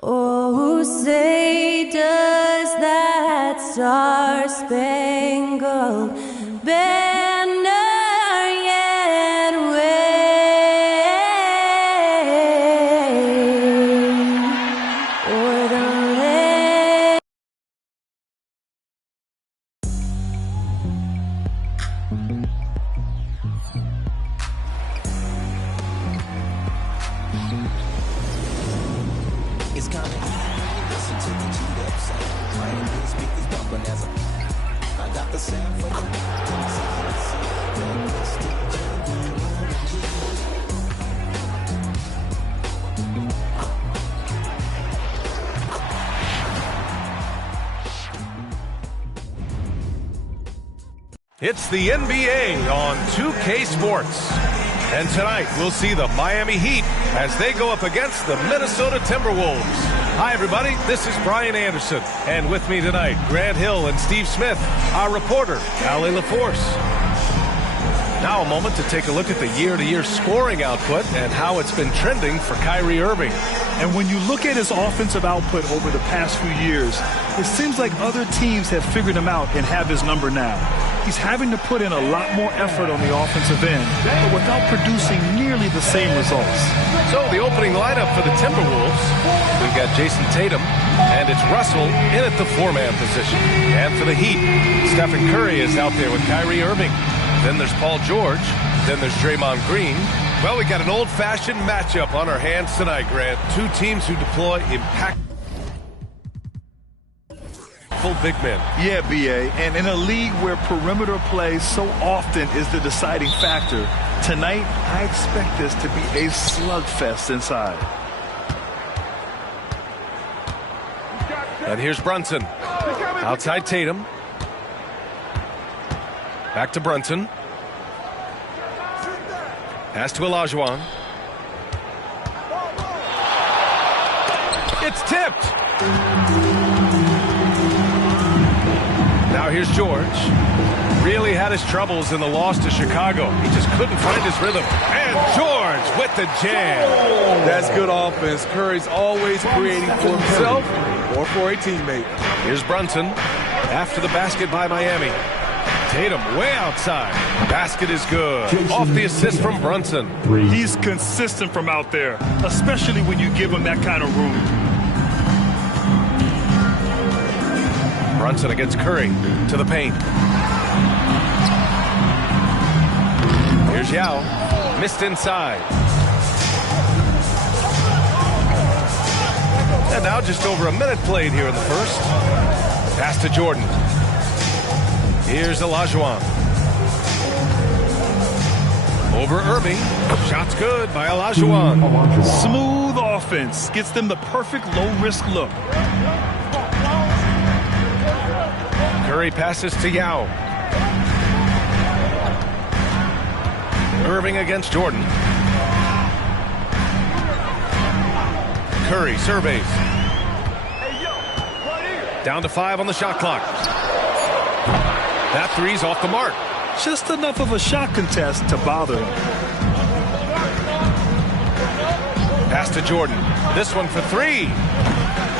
Oh, say does Star-Spangled Banner yet wave o'er the land. It's kind of listen to the G upside. Playing these speakers bumping as I got the sound for It's the NBA on 2K Sports. And tonight, we'll see the Miami Heat as they go up against the Minnesota Timberwolves. Hi, everybody. This is Brian Anderson. And with me tonight, Grant Hill and Steve Smith, our reporter, Allie LaForce. Now a moment to take a look at the year-to-year scoring output and how it's been trending for Kyrie Irving. And when you look at his offensive output over the past few years, it seems like other teams have figured him out and have his number now. He's having to put in a lot more effort on the offensive end, but without producing nearly the same results. So the opening lineup for the Timberwolves, we've got Jason Tatum, and it's Russell in at the 4-man position. And for the Heat, Stephen Curry is out there with Kyrie Irving. Then there's Paul George. Then there's Draymond Green. Well, we got an old-fashioned matchup on our hands tonight, Grant. Two teams who deploy impactful big men. Yeah, B.A., and in a league where perimeter play so often is the deciding factor, tonight I expect this to be a slugfest inside. And here's Brunson. Outside Tatum. Back to Brunson. Pass to Olajuwon. It's tipped. Now here's George. Really had his troubles in the loss to Chicago. He just couldn't find his rhythm. And George with the jam. That's good offense. Curry's always creating for himself or for a teammate. Here's Brunson. After the basket by Miami. Tatum way outside. Basket is good. Off the assist from Brunson. He's consistent from out there, especially when you give him that kind of room. Brunson against Curry to the paint. Here's Yao. Missed inside. And now just over a minute played here in the first. Pass to Jordan. Here's Olajuwon. Over Irving. Shot's good by Olajuwon. Smooth offense. Gets them the perfect low-risk look. Curry passes to Yao. Irving against Jordan. Curry surveys. Down to 5 on the shot clock. That three's off the mark. Just enough of a shot contest to bother him. Pass to Jordan. This one for 3.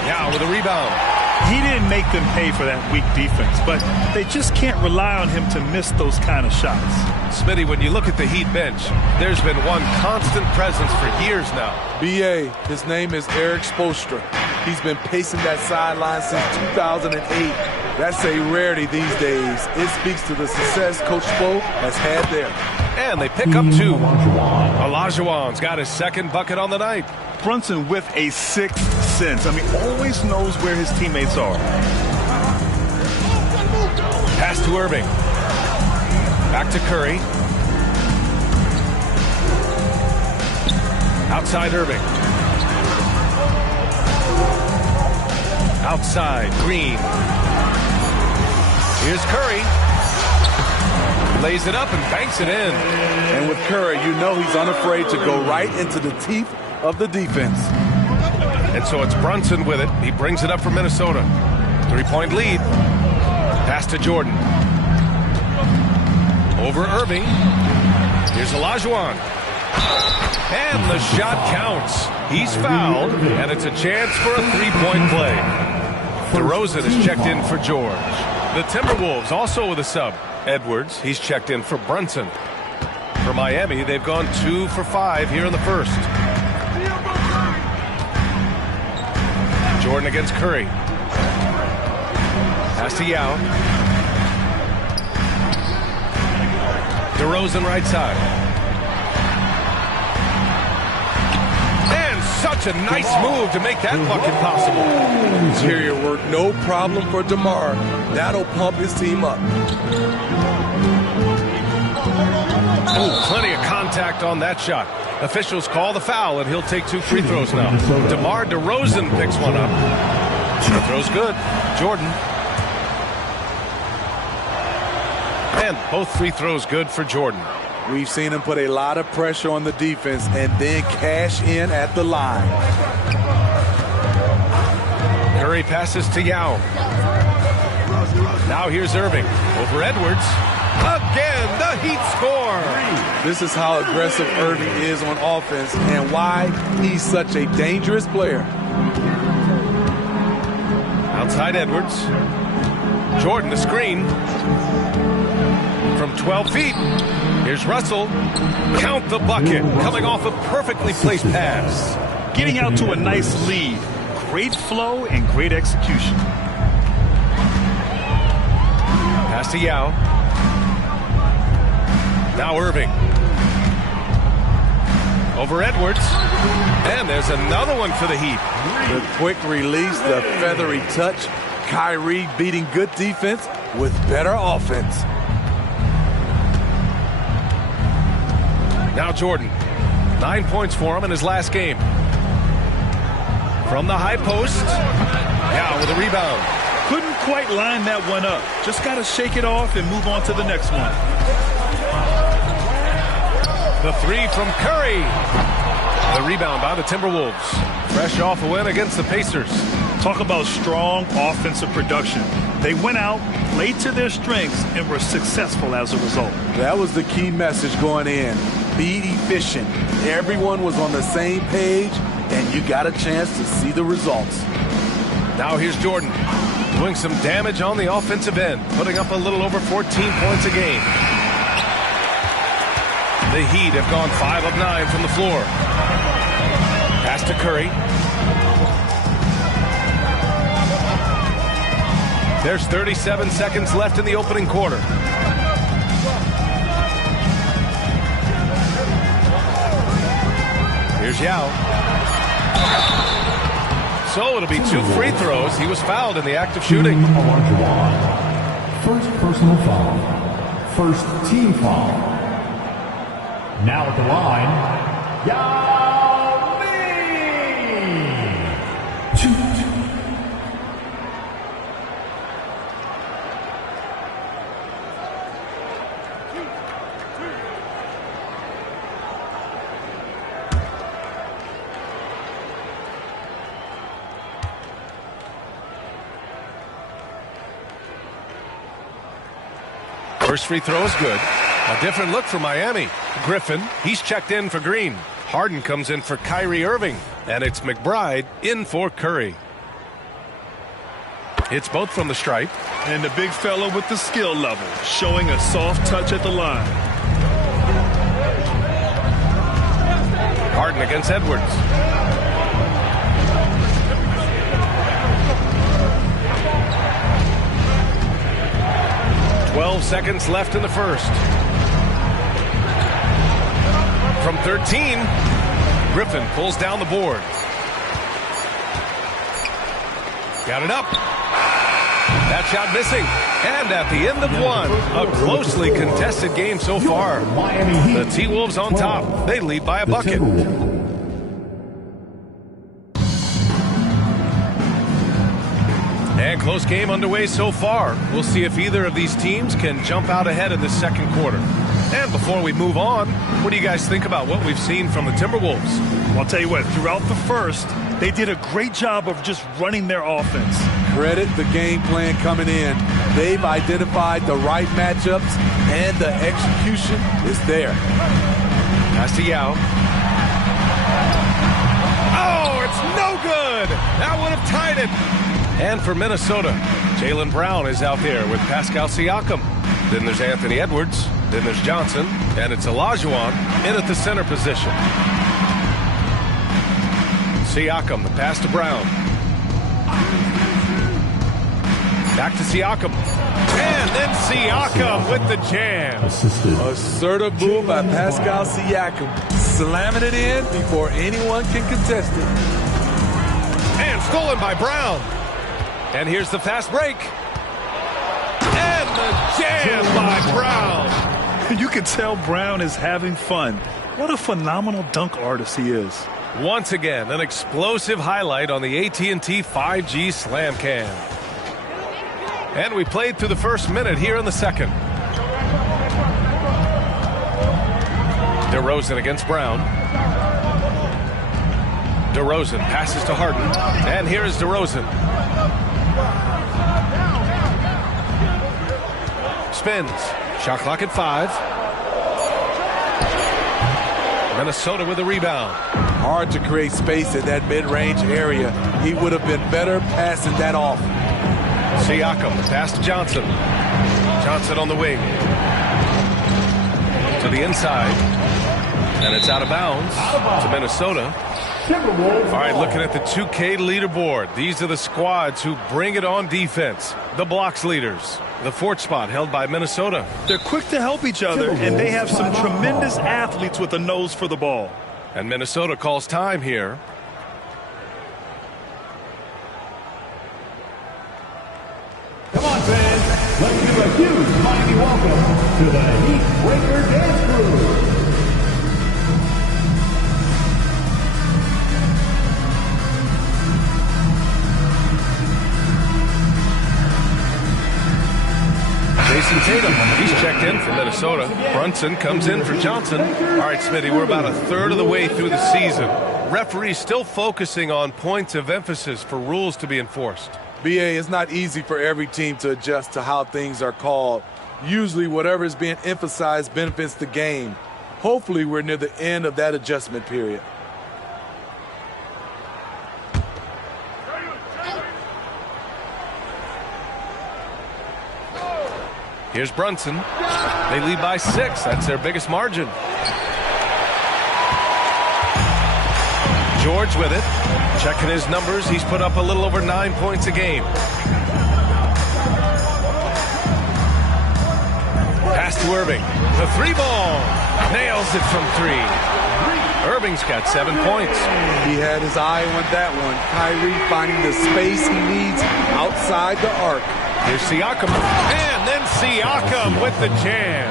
Yao with a rebound. He didn't make them pay for that weak defense, but they just can't rely on him to miss those kind of shots. Smitty, when you look at the Heat bench, there's been one constant presence for years now. B.A., his name is Eric Spoelstra. He's been pacing that sideline since 2008. That's a rarity these days. It speaks to the success Coach Spo has had there. And they pick up 2. Olajuwon's got his second bucket on the night. Brunson with a sixth sense. I mean, always knows where his teammates are. Pass to Irving. Back to Curry. Outside Irving. Outside Green. Here's Curry. Lays it up and banks it in. And with Curry, you know he's unafraid to go right into the teeth of the defense. And so it's Brunson with it. He brings it up for Minnesota. 3-point lead. Pass to Jordan. Over Irving. Here's Olajuwon. And the shot counts. He's fouled, and it's a chance for a 3-point play. DeRozan is checked in for George. The Timberwolves also with a sub. Edwards, he's checked in for Brunson. For Miami, they've gone 2 for 5 here in the first. Jordan against Curry. Pass to Yao. DeRozan right side. And such a nice move to make that bucket possible. Interior work, no problem for DeMar. That'll pump his team up. Oh, plenty of contact on that shot. Officials call the foul, and he'll take 2 free throws now. DeMar DeRozan picks one up. The throw's good. Jordan. And both free throws good for Jordan. We've seen him put a lot of pressure on the defense and then cash in at the line. Curry passes to Yao. Now here's Irving over Edwards. Again, the Heat score. This is how aggressive Irving is on offense and why he's such a dangerous player. Outside Edwards. Jordan the screen. From 12 feet. Here's Russell. Count the bucket. Coming off a perfectly placed pass. Getting out to a nice lead. Great flow and great execution. Pass to Yao. Now Irving. Over Edwards. And there's another one for the Heat. The quick release, the feathery touch. Kyrie beating good defense with better offense. Now Jordan. 9 points for him in his last game. From the high post. Now with a rebound. Couldn't quite line that one up. Just got to shake it off and move on to the next one. The 3 from Curry. The rebound by the Timberwolves. Fresh off a win against the Pacers. Talk about strong offensive production. They went out, played to their strengths, and were successful as a result. That was the key message going in. Be efficient. Everyone was on the same page, and you got a chance to see the results. Now here's Jordan. Doing some damage on the offensive end. Putting up a little over 14 points a game. The Heat have gone 5 of 9 from the floor. Pass to Curry. There's 37 seconds left in the opening quarter. Here's Yao. So it'll be 2 free throws. He was fouled in the act of shooting. First personal foul. First team foul. Now at the line, Yao Ming. 2. First free throw is good. A different look for Miami. Griffin, he's checked in for Green. Harden comes in for Kyrie Irving. And it's McBride in for Curry. It's both from the stripe. And the big fella with the skill level, showing a soft touch at the line. Harden against Edwards. "12 seconds left in the first. From 13, Griffin pulls down the board. Got it up. That shot missing. And at the end of one, a closely contested game so far. The T-Wolves on top. They lead by a bucket. And close game underway so far. We'll see if either of these teams can jump out ahead in the second quarter. And before we move on, what do you guys think about what we've seen from the Timberwolves? Well, I'll tell you what, throughout the first, they did a great job of just running their offense. Credit the game plan coming in. They've identified the right matchups, and the execution is there. Pass to Yao. Oh, it's no good! That would have tied it. And for Minnesota, Jaylen Brown is out there with Pascal Siakam. Then there's Anthony Edwards. Then there's Johnson. And it's Olajuwon in at the center position. Siakam, the pass to Brown. Back to Siakam. And then Siakam with the jam. Assertive move by Pascal Siakam. Slamming it in before anyone can contest it. And stolen by Brown. And here's the fast break. And the jam by Brown. You can tell Brown is having fun. What a phenomenal dunk artist he is. Once again, an explosive highlight on the AT&T 5G Slam Cam. And we played through the first minute here in the second. DeRozan against Brown. DeRozan passes to Harden. And here is DeRozan. Spins. Shot clock at 5. Minnesota with a rebound. Hard to create space in that mid-range area. He would have been better passing that off. Siakam, pass to Johnson. Johnson on the wing. To the inside. And it's out of bounds to Minnesota. All right, looking at the 2K leaderboard. These are the squads who bring it on defense. The blocks leaders. The fourth spot held by Minnesota. They're quick to help each other, and they have some tremendous athletes with a nose for the ball. And Minnesota calls time here. Come on, fans. Let's give a huge mighty welcome to the Heat Breaker Dance Crew. Jason Tatum, he's checked in for Minnesota. Brunson comes in for Johnson. All right, Smitty, we're about a third of the way through the season. Referees still focusing on points of emphasis for rules to be enforced. BA, it's not easy for every team to adjust to how things are called. Usually whatever is being emphasized benefits the game. Hopefully we're near the end of that adjustment period. Here's Brunson. They lead by 6. That's their biggest margin. George with it. Checking his numbers. He's put up a little over 9 points a game. Pass to Irving. The 3 ball. Nails it from 3. Irving's got 7 points. He had his eye on that one. Kyrie finding the space he needs outside the arc. Here's Siakam. And then Siakam with the jam.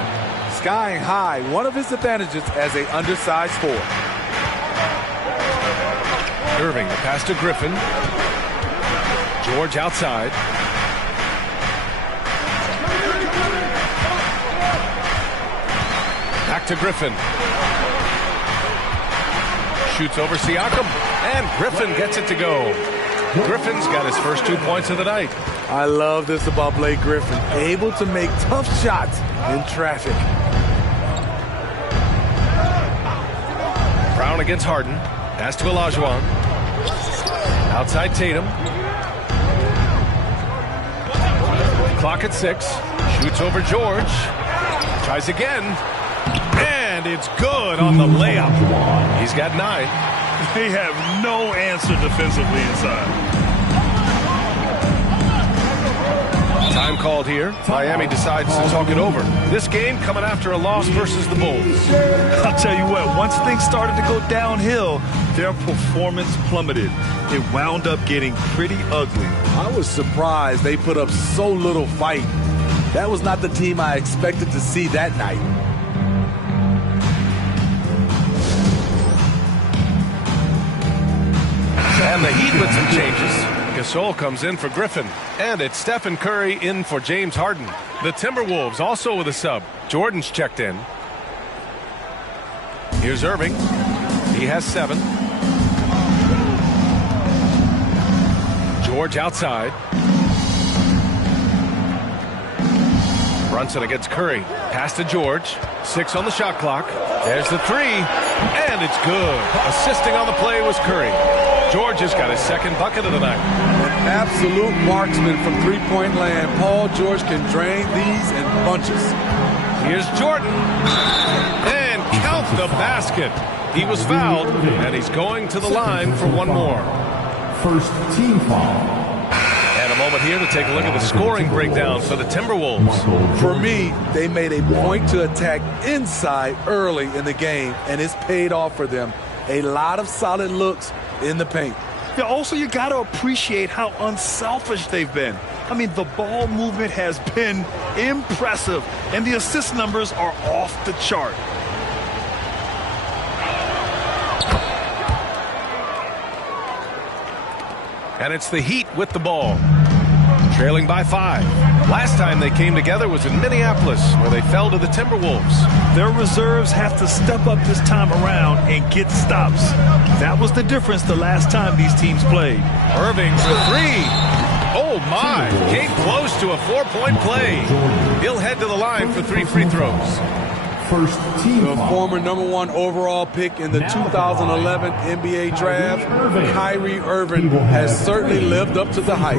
Skying high, one of his advantages as an undersized forward. Irving, the pass to Griffin. George outside. Back to Griffin. Shoots over Siakam. And Griffin gets it to go. Griffin's got his first 2 points of the night. I love this about Blake Griffin. Able to make tough shots in traffic. Brown against Harden. Pass to Olajuwon. Outside Tatum. Clock at 6. Shoots over George. Tries again. And it's good on the layup. He's got 9. They have no answer defensively inside. Time called here. Miami decides to talk it over. This game coming after a loss versus the Bulls. I'll tell you what, once things started to go downhill, their performance plummeted. It wound up getting pretty ugly. I was surprised they put up so little fight. That was not the team I expected to see that night. And the Heat with some changes. Gasol comes in for Griffin. And it's Stephen Curry in for James Harden. The Timberwolves also with a sub. Jordan's checked in. Here's Irving. He has 7. George outside. Brunson against Curry. Pass to George. 6 on the shot clock. There's the 3. And it's good. Assisting on the play was Curry. George has got his second bucket of the night. absolute marksman from three-point land. Paul George can drain these in bunches. Here's Jordan. And count the basket. He was fouled, and he's going to the line for one more. First team foul. And a moment here to take a look at the scoring breakdown for the Timberwolves. For me, they made a point to attack inside early in the game, and it's paid off for them. A lot of solid looks in the paint. Yeah, also, you got to appreciate how unselfish they've been. I mean, the ball movement has been impressive, and the assist numbers are off the chart. And it's the Heat with the ball, trailing by 5. Last time they came together was in Minneapolis, where they fell to the Timberwolves. Their reserves have to step up this time around and get stops. That was the difference the last time these teams played. Irving for 3. Oh, my. Came close to a 4-point play. He'll head to the line for 3 free throws. First team the former #1 overall pick in the 2011 NBA draft, Kyrie Irving, has certainly lived up to the hype.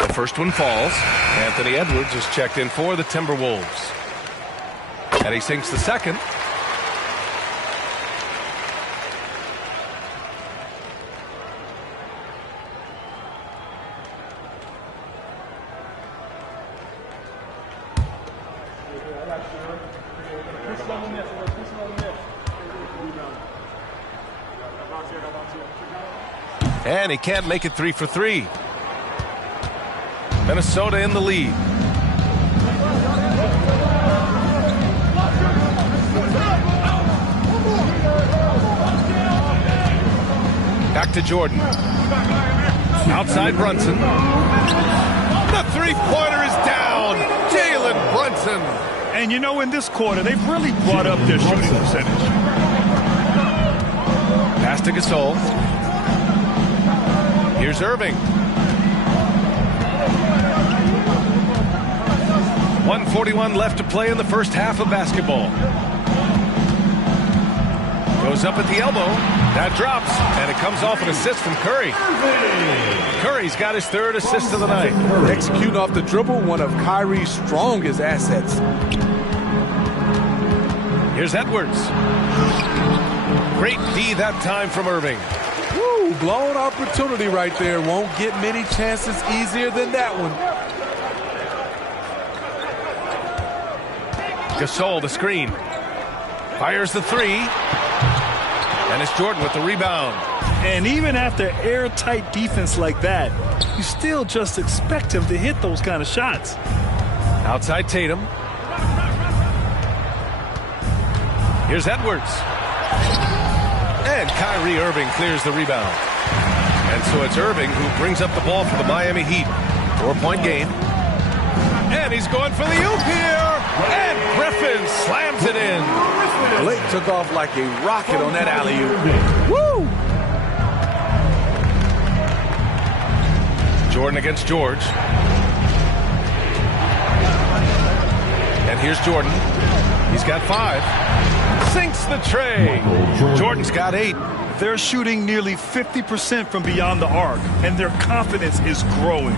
The first one falls. Anthony Edwards is checked in for the Timberwolves. And he sinks the second. And he can't make it 3 for 3. Minnesota in the lead. Back to Jordan. Outside Brunson. The three-pointer is down. Jalen Brunson. And you know, in this quarter, they've really brought up their shooting percentage. Pass to Gasol. Here's Irving. 1:41 left to play in the first half of basketball. Goes up at the elbow. That drops, and it comes off an assist from Curry. Curry's got his 3rd assist of the night. Executing off the dribble, one of Kyrie's strongest assets. Here's Edwards. Great D that time from Irving. Woo, blown opportunity right there. Won't get many chances easier than that one. Gasol, the screen. Fires the 3. And it's Jordan with the rebound. And even after airtight defense like that, you still just expect him to hit those kind of shots. Outside Tatum. Here's Edwards. And Kyrie Irving clears the rebound. And so it's Irving who brings up the ball for the Miami Heat. 4-point game. And he's going for the oop here. And Griffin slams it in. Blake took off like a rocket on that alley-oop. Woo! Jordan against George. And here's Jordan. He's got 5. Sinks the tray. Jordan's got 8. They're shooting nearly 50% from beyond the arc, and their confidence is growing.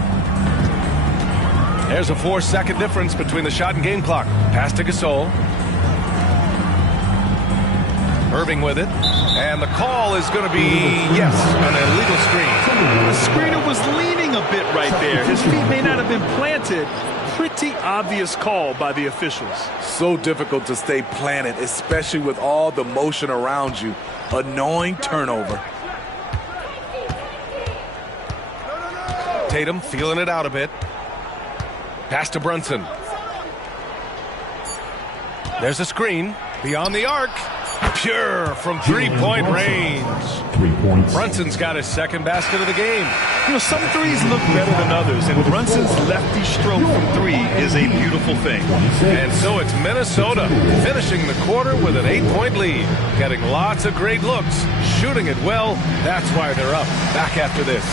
There's a 4-second difference between the shot and game clock. Pass to Gasol. Irving with it. And the call is going to be, yes, an illegal screen. The screener was leaning a bit right there. His feet may not have been planted. Pretty obvious call by the officials. So difficult to stay planted, especially with all the motion around you. Annoying turnover. Tatum feeling it out a bit. Pass to Brunson. There's a screen beyond the arc. Pure from three-point range. 3 points. Brunson's got his 2nd basket of the game. You know, some threes look better than others, and Brunson's lefty stroke from 3 is a beautiful thing. And so it's Minnesota finishing the quarter with an 8-point lead. Getting lots of great looks, shooting it well. That's why they're up. Back after this.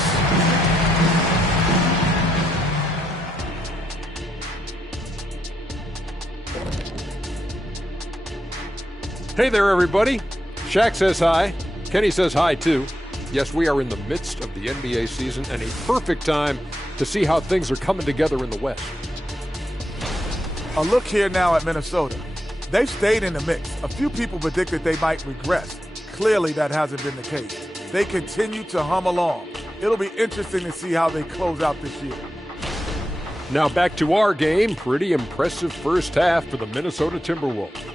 Hey there, everybody. Shaq says hi. Kenny says hi, too. Yes, we are in the midst of the NBA season and a perfect time to see how things are coming together in the West. A look here now at Minnesota. They've stayed in the mix. A few people predicted they might regress. Clearly, that hasn't been the case. They continue to hum along. It'll be interesting to see how they close out this year. Now back to our game. Pretty impressive first half for the Minnesota Timberwolves.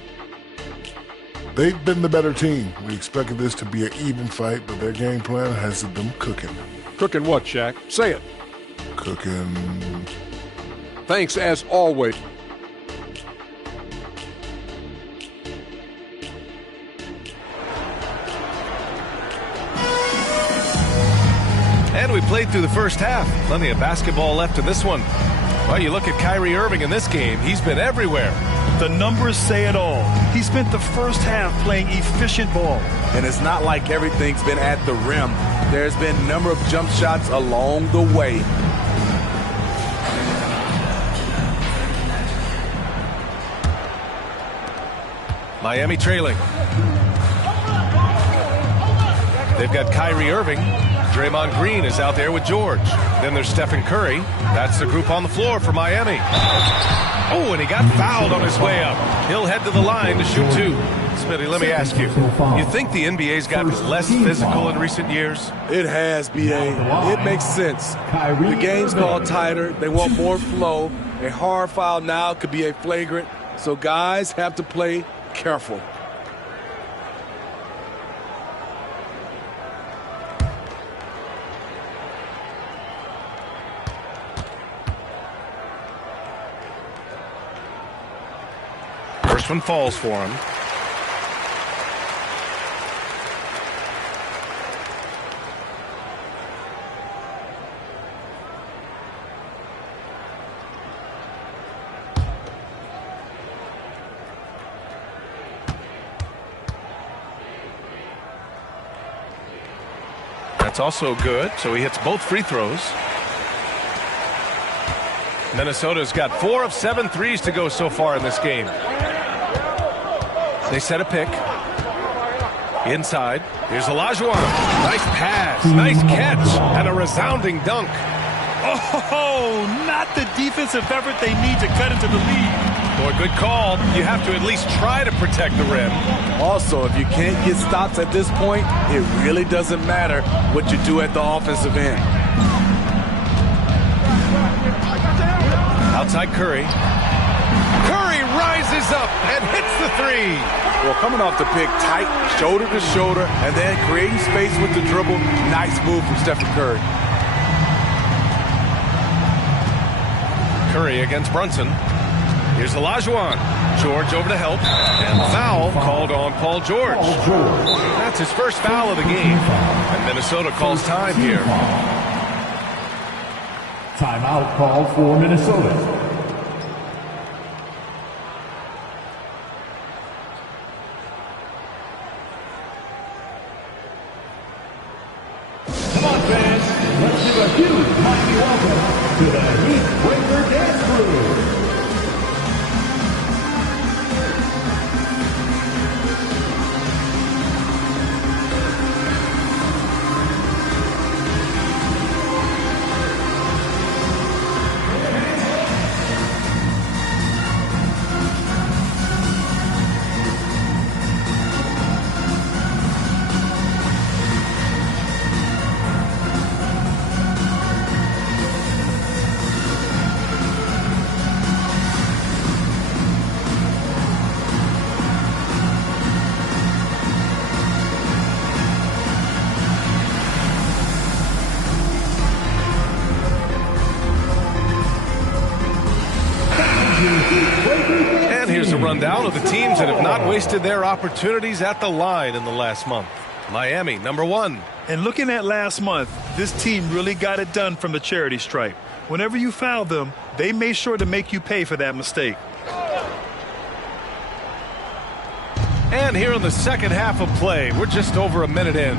They've been the better team. We expected this to be an even fight, but their game plan has them cooking. Cooking what, Shaq? Say it. Cooking. Thanks, as always. And we played through the first half. Plenty of basketball left in this one. Well, you look at Kyrie Irving in this game. He's been everywhere. The numbers say it all. He spent the first half playing efficient ball. And it's not like everything's been at the rim. There's been a number of jump shots along the way. Miami trailing. They've got Kyrie Irving. Draymond Green is out there with George. Then there's Stephen Curry. That's the group on the floor for Miami. Oh, and he got fouled on his way up. He'll head to the line to shoot two. Smitty, let me ask you. You think the NBA's gotten less physical in recent years? It has, B.A. It makes sense. The game's called tighter. They want more flow. A hard foul now could be a flagrant. So guys have to play careful. First one falls for him. That's also good, so he hits both free throws. Minnesota's got 4 of 7 threes to go so far in this game. They set a pick. Inside. Here's Olajuwon. Nice pass. Nice catch. And a resounding dunk. Oh, not the defensive effort they need to cut into the lead. Boy, good call. You have to at least try to protect the rim. Also, if you can't get stops at this point, it really doesn't matter what you do at the offensive end. Outside Curry. Curry rises up and hits the three. Well, coming off the pick, tight, shoulder to shoulder, and then creating space with the dribble. Nice move from Stephen Curry. Curry against Brunson. Here's Olajuwon. George over to help. And foul called on Paul George. That's his first foul of the game. And Minnesota calls time here. Timeout called for Minnesota. Come on, fans. Let's give a huge mighty welcome to the Heat Breaker Dance Crew. And here's a rundown of the teams that have not wasted their opportunities at the line in the last month. Miami, number 1. And looking at last month, this team really got it done from the charity stripe. Whenever you foul them, they made sure to make you pay for that mistake. And here in the second half of play, we're just over a minute in.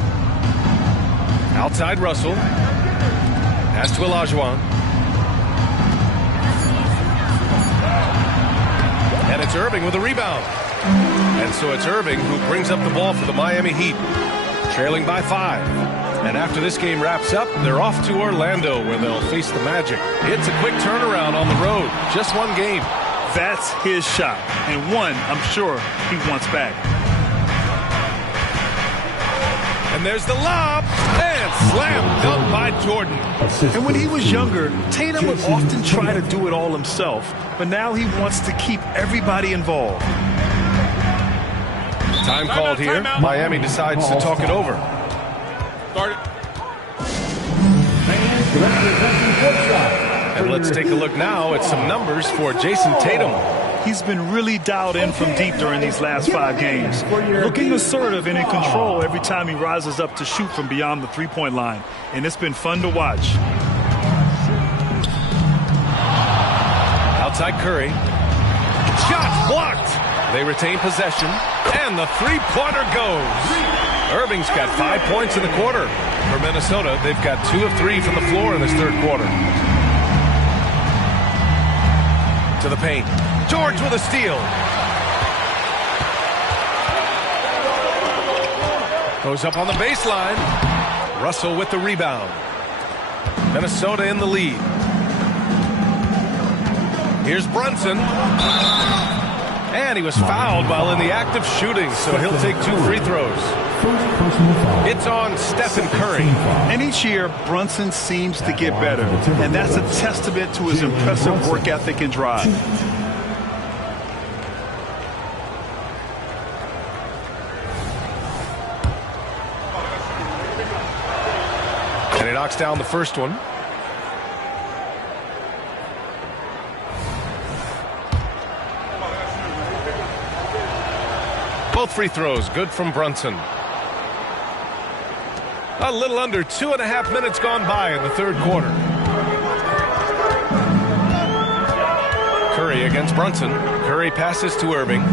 Outside Russell. Pass to Olajuwon. And it's Irving with a rebound. And so it's Irving who brings up the ball for the Miami Heat, trailing by 5. And after this game wraps up, they're off to Orlando where they'll face the Magic. It's a quick turnaround on the road. Just one game. That's his shot, and one I'm sure he wants back. And there's the lob, and slam dunk by Jordan. And when he was younger, Tatum would often try to do it all himself, but now he wants to keep everybody involved. Time called here. Miami decides to talk it over. Start it. And let's take a look now at some numbers for Jason Tatum. He's been really dialed in from deep during these last 5 games, looking assertive and in control every time he rises up to shoot from beyond the three-point line, and it's been fun to watch. Outside Curry. Shot blocked. They retain possession, and the three-pointer goes. Irving's got 5 points in the quarter. For Minnesota, they've got 2 of 3 from the floor in this third quarter. To the paint. George with a steal. Goes up on the baseline. Russell with the rebound. Minnesota in the lead. Here's Brunson. And he was fouled while in the act of shooting, so he'll take 2 free throws. It's on Stephen Curry. And each year, Brunson seems to get better, and that's a testament to his impressive work ethic and drive. And he knocks down the first one. Both free throws good from Brunson. A little under 2.5 minutes gone by in the third quarter. Curry against Brunson. Curry passes to Irving.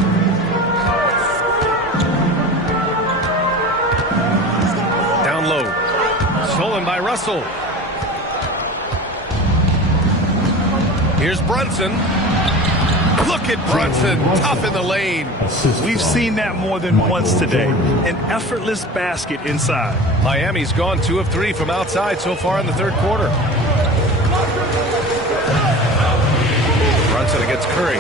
Down low. Stolen by Russell. Here's Brunson. Look at Brunson, tough in the lane. We've seen that more than once today. An effortless basket inside. Miami's gone 2 of 3 from outside so far in the third quarter. Brunson against Curry.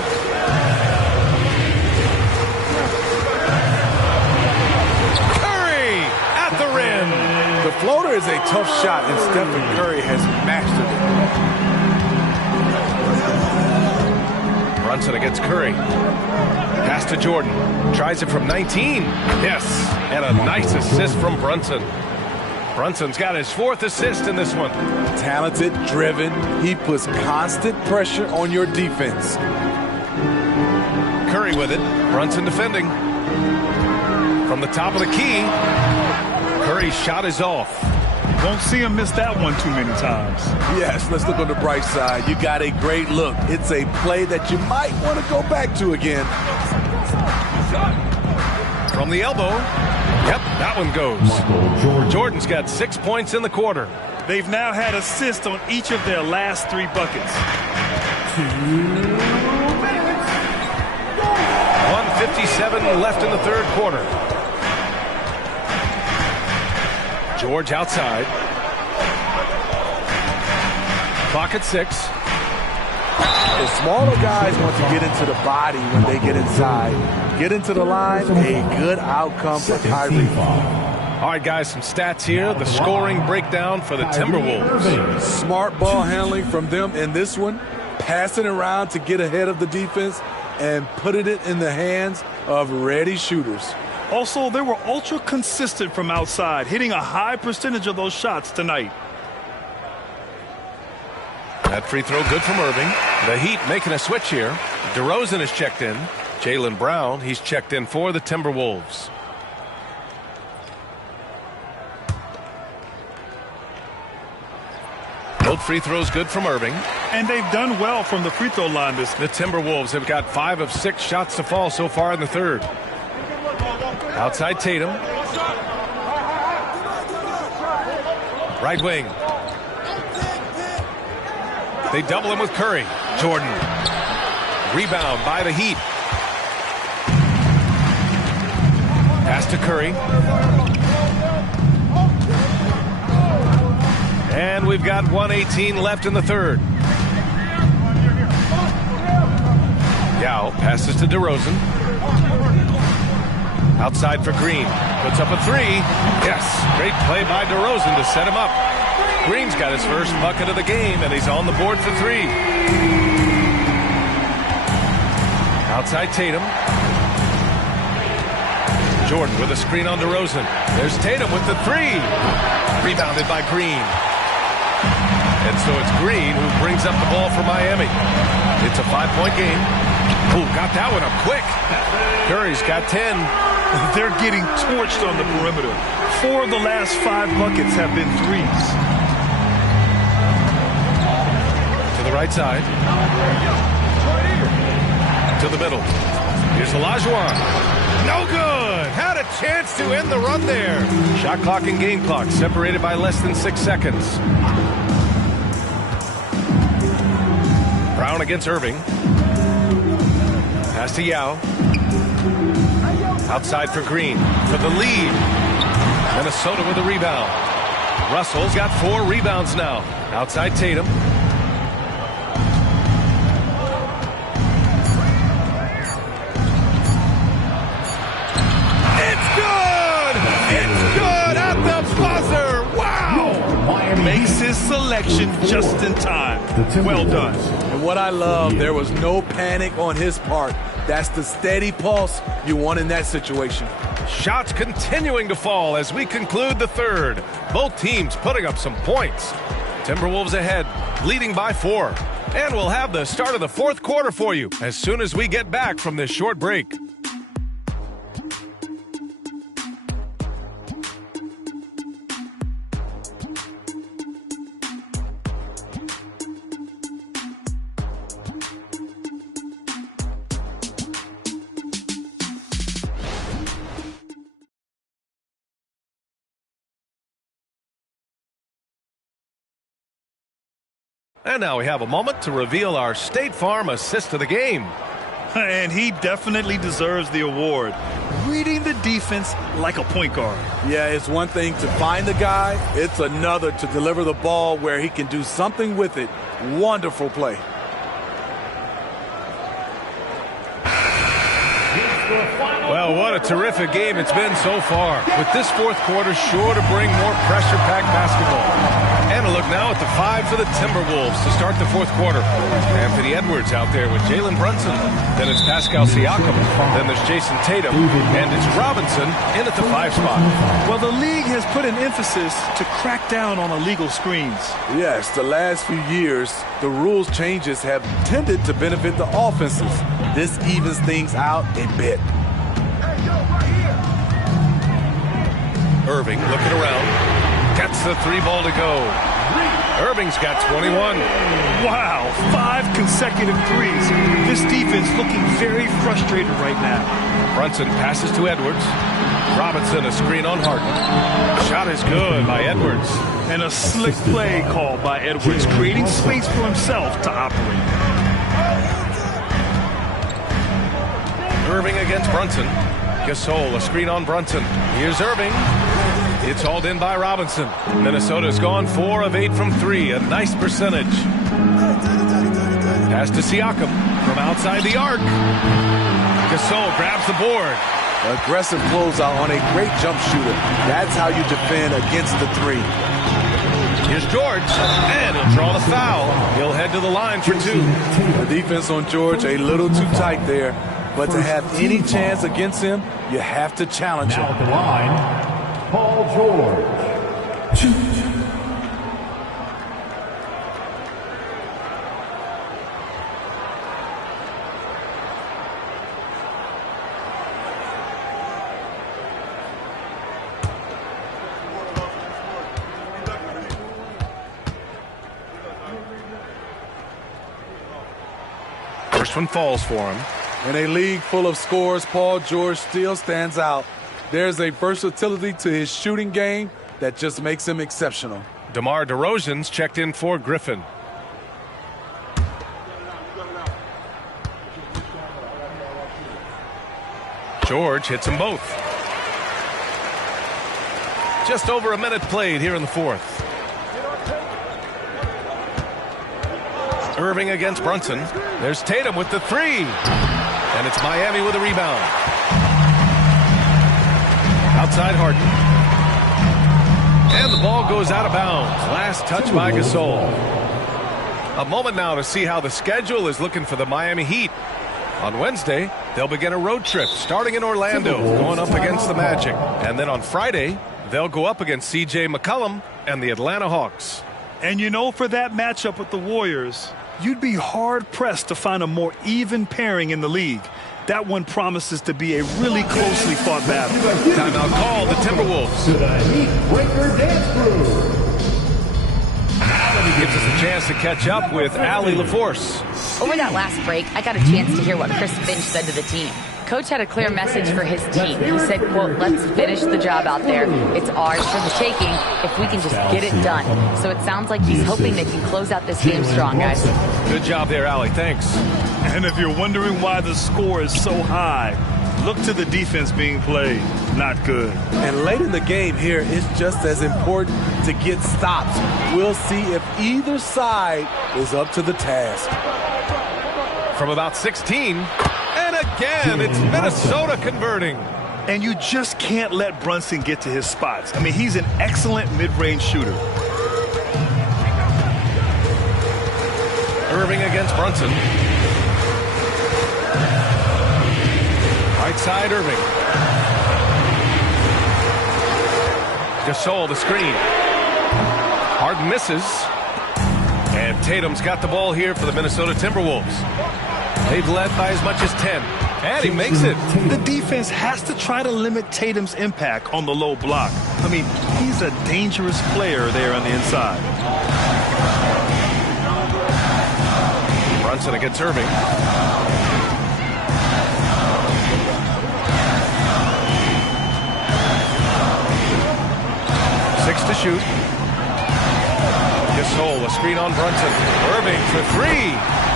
Curry at the rim. The floater is a tough shot, and Stephen Curry has mastered it. Brunson against Curry. Pass to Jordan. Tries it from 19. Yes. And a nice assist from Brunson. Brunson's got his 4th assist in this one. Talented, driven. He puts constant pressure on your defense. Curry with it. Brunson defending. From the top of the key. Curry's shot is off. Won't see him miss that one too many times. Yes, let's look on the bright side. You got a great look. It's a play that you might want to go back to again. From the elbow. Yep, that one goes. Jordan's got 6 points in the quarter. They've now had assists on each of their last 3 buckets. 1:57 left in the third quarter. George outside. Clock at 6. The smaller guys want to get into the body when they get inside. Get into the line, a good outcome for Kyrie. All right, guys, some stats here. The scoring breakdown for the Timberwolves. Smart ball handling from them in this one. Passing around to get ahead of the defense and putting it in the hands of ready shooters. Also, they were ultra consistent from outside, hitting a high percentage of those shots tonight. That free throw good from Irving. The Heat making a switch here. DeRozan is checked in. Jaylen Brown, he's checked in for the Timberwolves. Both free throws good from Irving. And they've done well from the free throw line. The Timberwolves have got 5 of 6 shots to fall so far in the third. Outside Tatum. Right wing. They double him with Curry. Jordan. Rebound by the Heat. Pass to Curry. And we've got 1:18 left in the third. Yao passes to DeRozan. Outside for Green. Puts up a three. Yes, great play by DeRozan to set him up. Green's got his first bucket of the game, and he's on the board for three. Outside Tatum. Jordan with a screen on DeRozan. There's Tatum with the three. Rebounded by Green. And so it's Green who brings up the ball for Miami. It's a 5-point game. Ooh, got that one up quick. Curry's got 10. They're getting torched on the perimeter. 4 of the last 5 buckets have been threes. To the right side. To the middle. Here's Olajuwon. No good. Had a chance to end the run there. Shot clock and game clock separated by less than 6 seconds. Brown against Irving. Pass to Yao. Outside for Green for the lead. Minnesota with a rebound. Russell's got 4 rebounds now. Outside Tatum. It's good! It's good at the buzzer! Wow! Makes his selection just in time. Well done. And what I love, there was no panic on his part. That's the steady pulse you want in that situation. Shots continuing to fall as we conclude the third. Both teams putting up some points. Timberwolves ahead, leading by 4. And we'll have the start of the fourth quarter for you as soon as we get back from this short break. And now we have a moment to reveal our State Farm assist of the game. And he definitely deserves the award. Reading the defense like a point guard. Yeah, it's one thing to find the guy. It's another to deliver the ball where he can do something with it. Wonderful play. Well, what a terrific game it's been so far. With this fourth quarter sure to bring more pressure-packed basketball. And a look now at the 5 for the Timberwolves to start the fourth quarter. Anthony Edwards out there with Jalen Brunson. Then it's Pascal Siakam. Then there's Jason Tatum. And it's Robinson in at the 5 spot. Well, the league has put an emphasis to crack down on illegal screens. Yes, the last few years, the rules changes have tended to benefit the offenses. This evens things out a bit. Irving looking around. Gets the 3 ball to go. Irving's got 21. Wow, 5 consecutive threes. This defense looking very frustrated right now. Brunson passes to Edwards. Robinson a screen on Harden. Shot is good by Edwards. And a slick play called by Edwards, creating space for himself to operate. Irving against Brunson. Gasol a screen on Brunson. Here's Irving. It's hauled in by Robinson. Minnesota's gone 4 of 8 from 3. A nice percentage. Pass to Siakam from outside the arc. Gasol grabs the board. Aggressive closeout on a great jump shooter. That's how you defend against the 3. Here's George, and he'll draw the foul. He'll head to the line for 2. The defense on George a little too tight there, but to have any chance against him, you have to challenge him. Now at the line, Paul George. Shoot. First one falls for him. In a league full of scores, Paul George still stands out. There's a versatility to his shooting game that just makes him exceptional. DeMar DeRozan's checked in for Griffin. George hits them both. Just over a minute played here in the fourth. Irving against Brunson. There's Tatum with the three. And it's Miami with a rebound. Outside Harden. And the ball goes out of bounds. Last touch by Gasol. A moment now to see how the schedule is looking for the Miami Heat. On Wednesday, they'll begin a road trip starting in Orlando, going up against the Magic. And then on Friday, they'll go up against C.J. McCollum and the Atlanta Hawks. And you know, for that matchup with the Warriors, you'd be hard-pressed to find a more even pairing in the league. That one promises to be a really closely fought battle. Timeout call, the Timberwolves. To the Heat Breaker Dance Crew. Gives us a chance to catch up with Allie LaForce. Over that last break, I got a chance to hear what Chris Finch said to the team. Coach had a clear message for his team. He said, quote, let's finish the job out there. It's ours for the taking if we can just get it done. So it sounds like he's hoping they can close out this game strong, guys. Good job there, Allie. Thanks. And if you're wondering why the score is so high, look to the defense being played. Not good. And late in the game here, it's just as important to get stops. We'll see if either side is up to the task. From about 16, and again, it's Minnesota converting. And you just can't let Brunson get to his spots. I mean, he's an excellent mid-range shooter. Irving against Brunson. Right side, Irving. Gasol, the screen. Harden misses. And Tatum's got the ball here for the Minnesota Timberwolves. They've led by as much as 10. And he makes it. The defense has to try to limit Tatum's impact on the low block. I mean, he's a dangerous player there on the inside. Brunson against Irving. Six to shoot. Gasol, a screen on Brunson. Irving for three.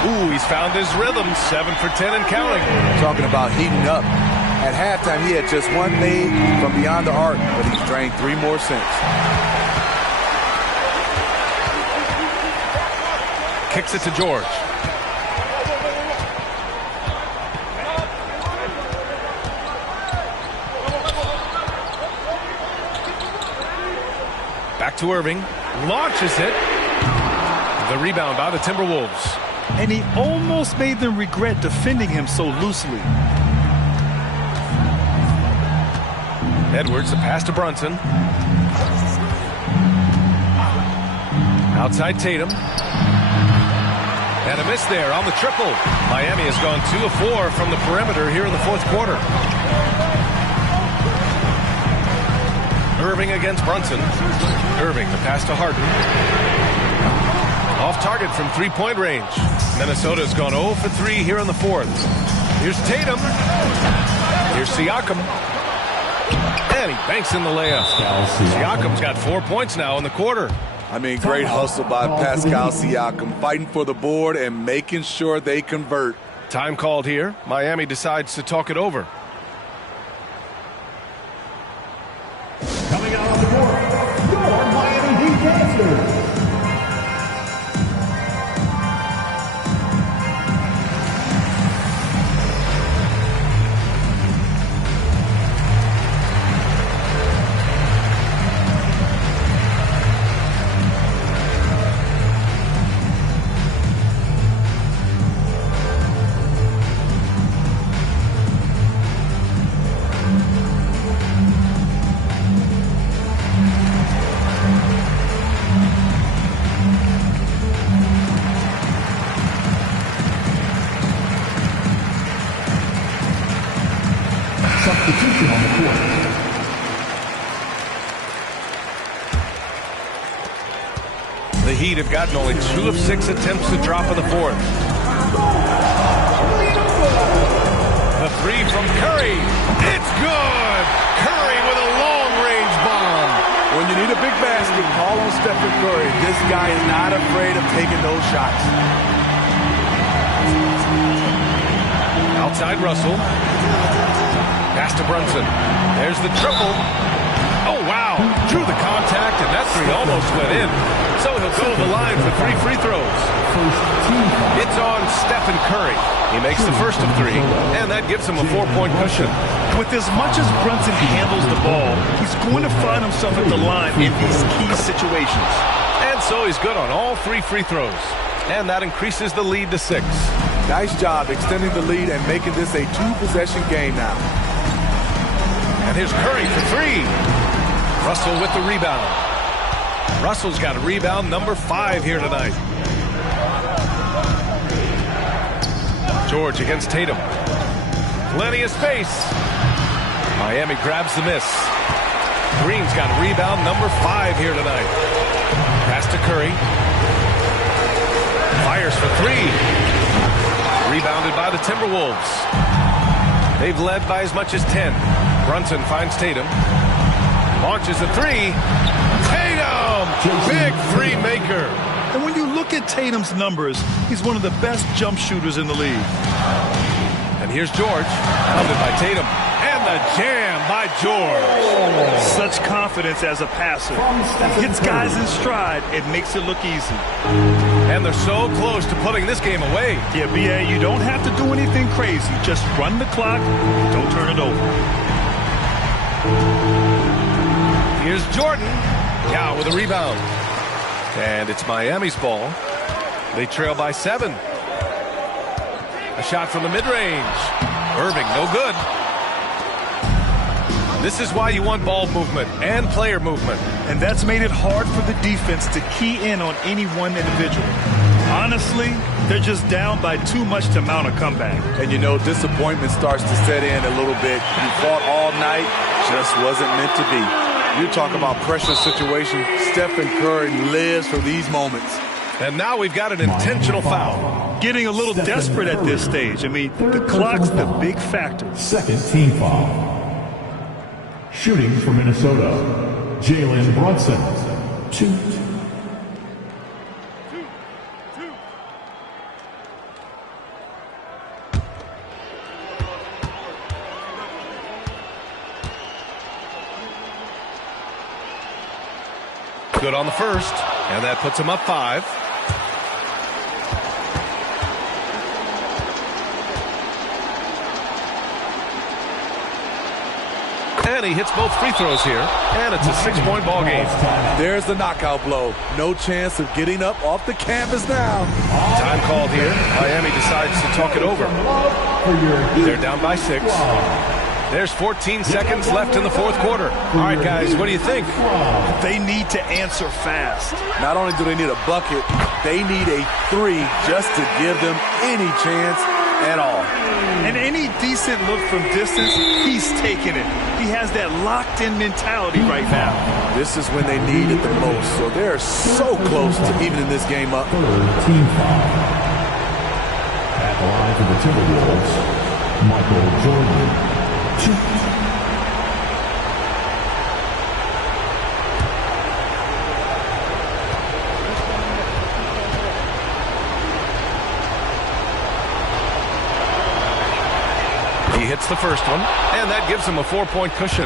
Ooh, he's found his rhythm. 7 for 10 and counting. Talking about heating up. At halftime, he had just one made from beyond the arc, but he's drained 3 more since. Kicks it to George. Back to Irving. Launches it. The rebound by the Timberwolves. And he almost made them regret defending him so loosely. Edwards, the pass to Brunson. Outside Tatum. And a miss there on the triple. Miami has gone 2 of 4 from the perimeter here in the fourth quarter. Irving against Brunson. Irving, the pass to Harden. Off target from 3-point range. Minnesota's gone 0 for 3 here in the fourth. Here's Tatum. Here's Siakam. And he banks in the layup. Siakam's got 4 points now in the quarter. I mean, great hustle by Pascal Siakam, fighting for the board and making sure they convert. Time called here. Miami decides to talk it over. Coming out on the court, your Miami Heat Dancers. Substitution on the court. The Heat have gotten only 2 of 6 attempts to drop in the fourth. The three from Curry. It's good! Curry with a long-range bomb. When you need a big basket, call on Stephen Curry. This guy is not afraid of taking those shots. Outside Russell. Pass to Brunson. There's the triple. Oh, wow. Drew almost went in. So he'll go to the line for 3 free throws. It's on Stephen Curry. He makes the first of 3, and that gives him a 4-point cushion. With as much as Brunson handles the ball, he's going to find himself at the line in these key situations. And so he's good on all 3 free throws. And that increases the lead to 6. Nice job extending the lead and making this a 2-possession game now. And here's Curry for 3. Russell with the rebound. Russell's got a rebound number 5 here tonight. George against Tatum. Plenty of space. Miami grabs the miss. Green's got a rebound number 5 here tonight. Pass to Curry. Fires for 3. Rebounded by the Timberwolves. They've led by as much as 10. Brunson finds Tatum. Launches a 3. Tatum! Big 3-maker. And when you look at Tatum's numbers, he's one of the best jump shooters in the league. And here's George, covered by Tatum. And the jam by George. Such confidence as a passer. He hits guys in stride. It makes it look easy. And they're so close to putting this game away. Yeah, B.A., you don't have to do anything crazy. Just run the clock. Don't turn it over. Here's Jordan. Yao with a rebound. And it's Miami's ball. They trail by 7. A shot from the mid-range. Irving, no good. This is why you want ball movement and player movement. And that's made it hard for the defense to key in on any one individual. Honestly, they're just down by too much to mount a comeback. And you know, disappointment starts to set in a little bit. You fought all night, just wasn't meant to be. You talk about pressure situation. Stephen Curry lives for these moments. And now we've got an intentional foul. Getting a little desperate at this stage. I mean, the clock's the big factor. Second team foul. Shooting for Minnesota, Jalen Brunson. 2. Good on the first, and that puts him up 5. And he hits both free throws here, and it's a 6-point ball game. There's the knockout blow. No chance of getting up off the canvas now. Time called here. Miami decides to talk it over. They're down by 6. There's 14 seconds left in the 4th quarter. All right, guys, what do you think? They need to answer fast. Not only do they need a bucket, they need a 3 just to give them any chance at all. And any decent look from distance, he's taking it. He has that locked-in mentality right now. This is when they need it the most, so they're so close to evening this game up. Team foul. At the line for the Timberwolves, Michael Jordan. 2. He hits the first one, and that gives him a 4-point cushion.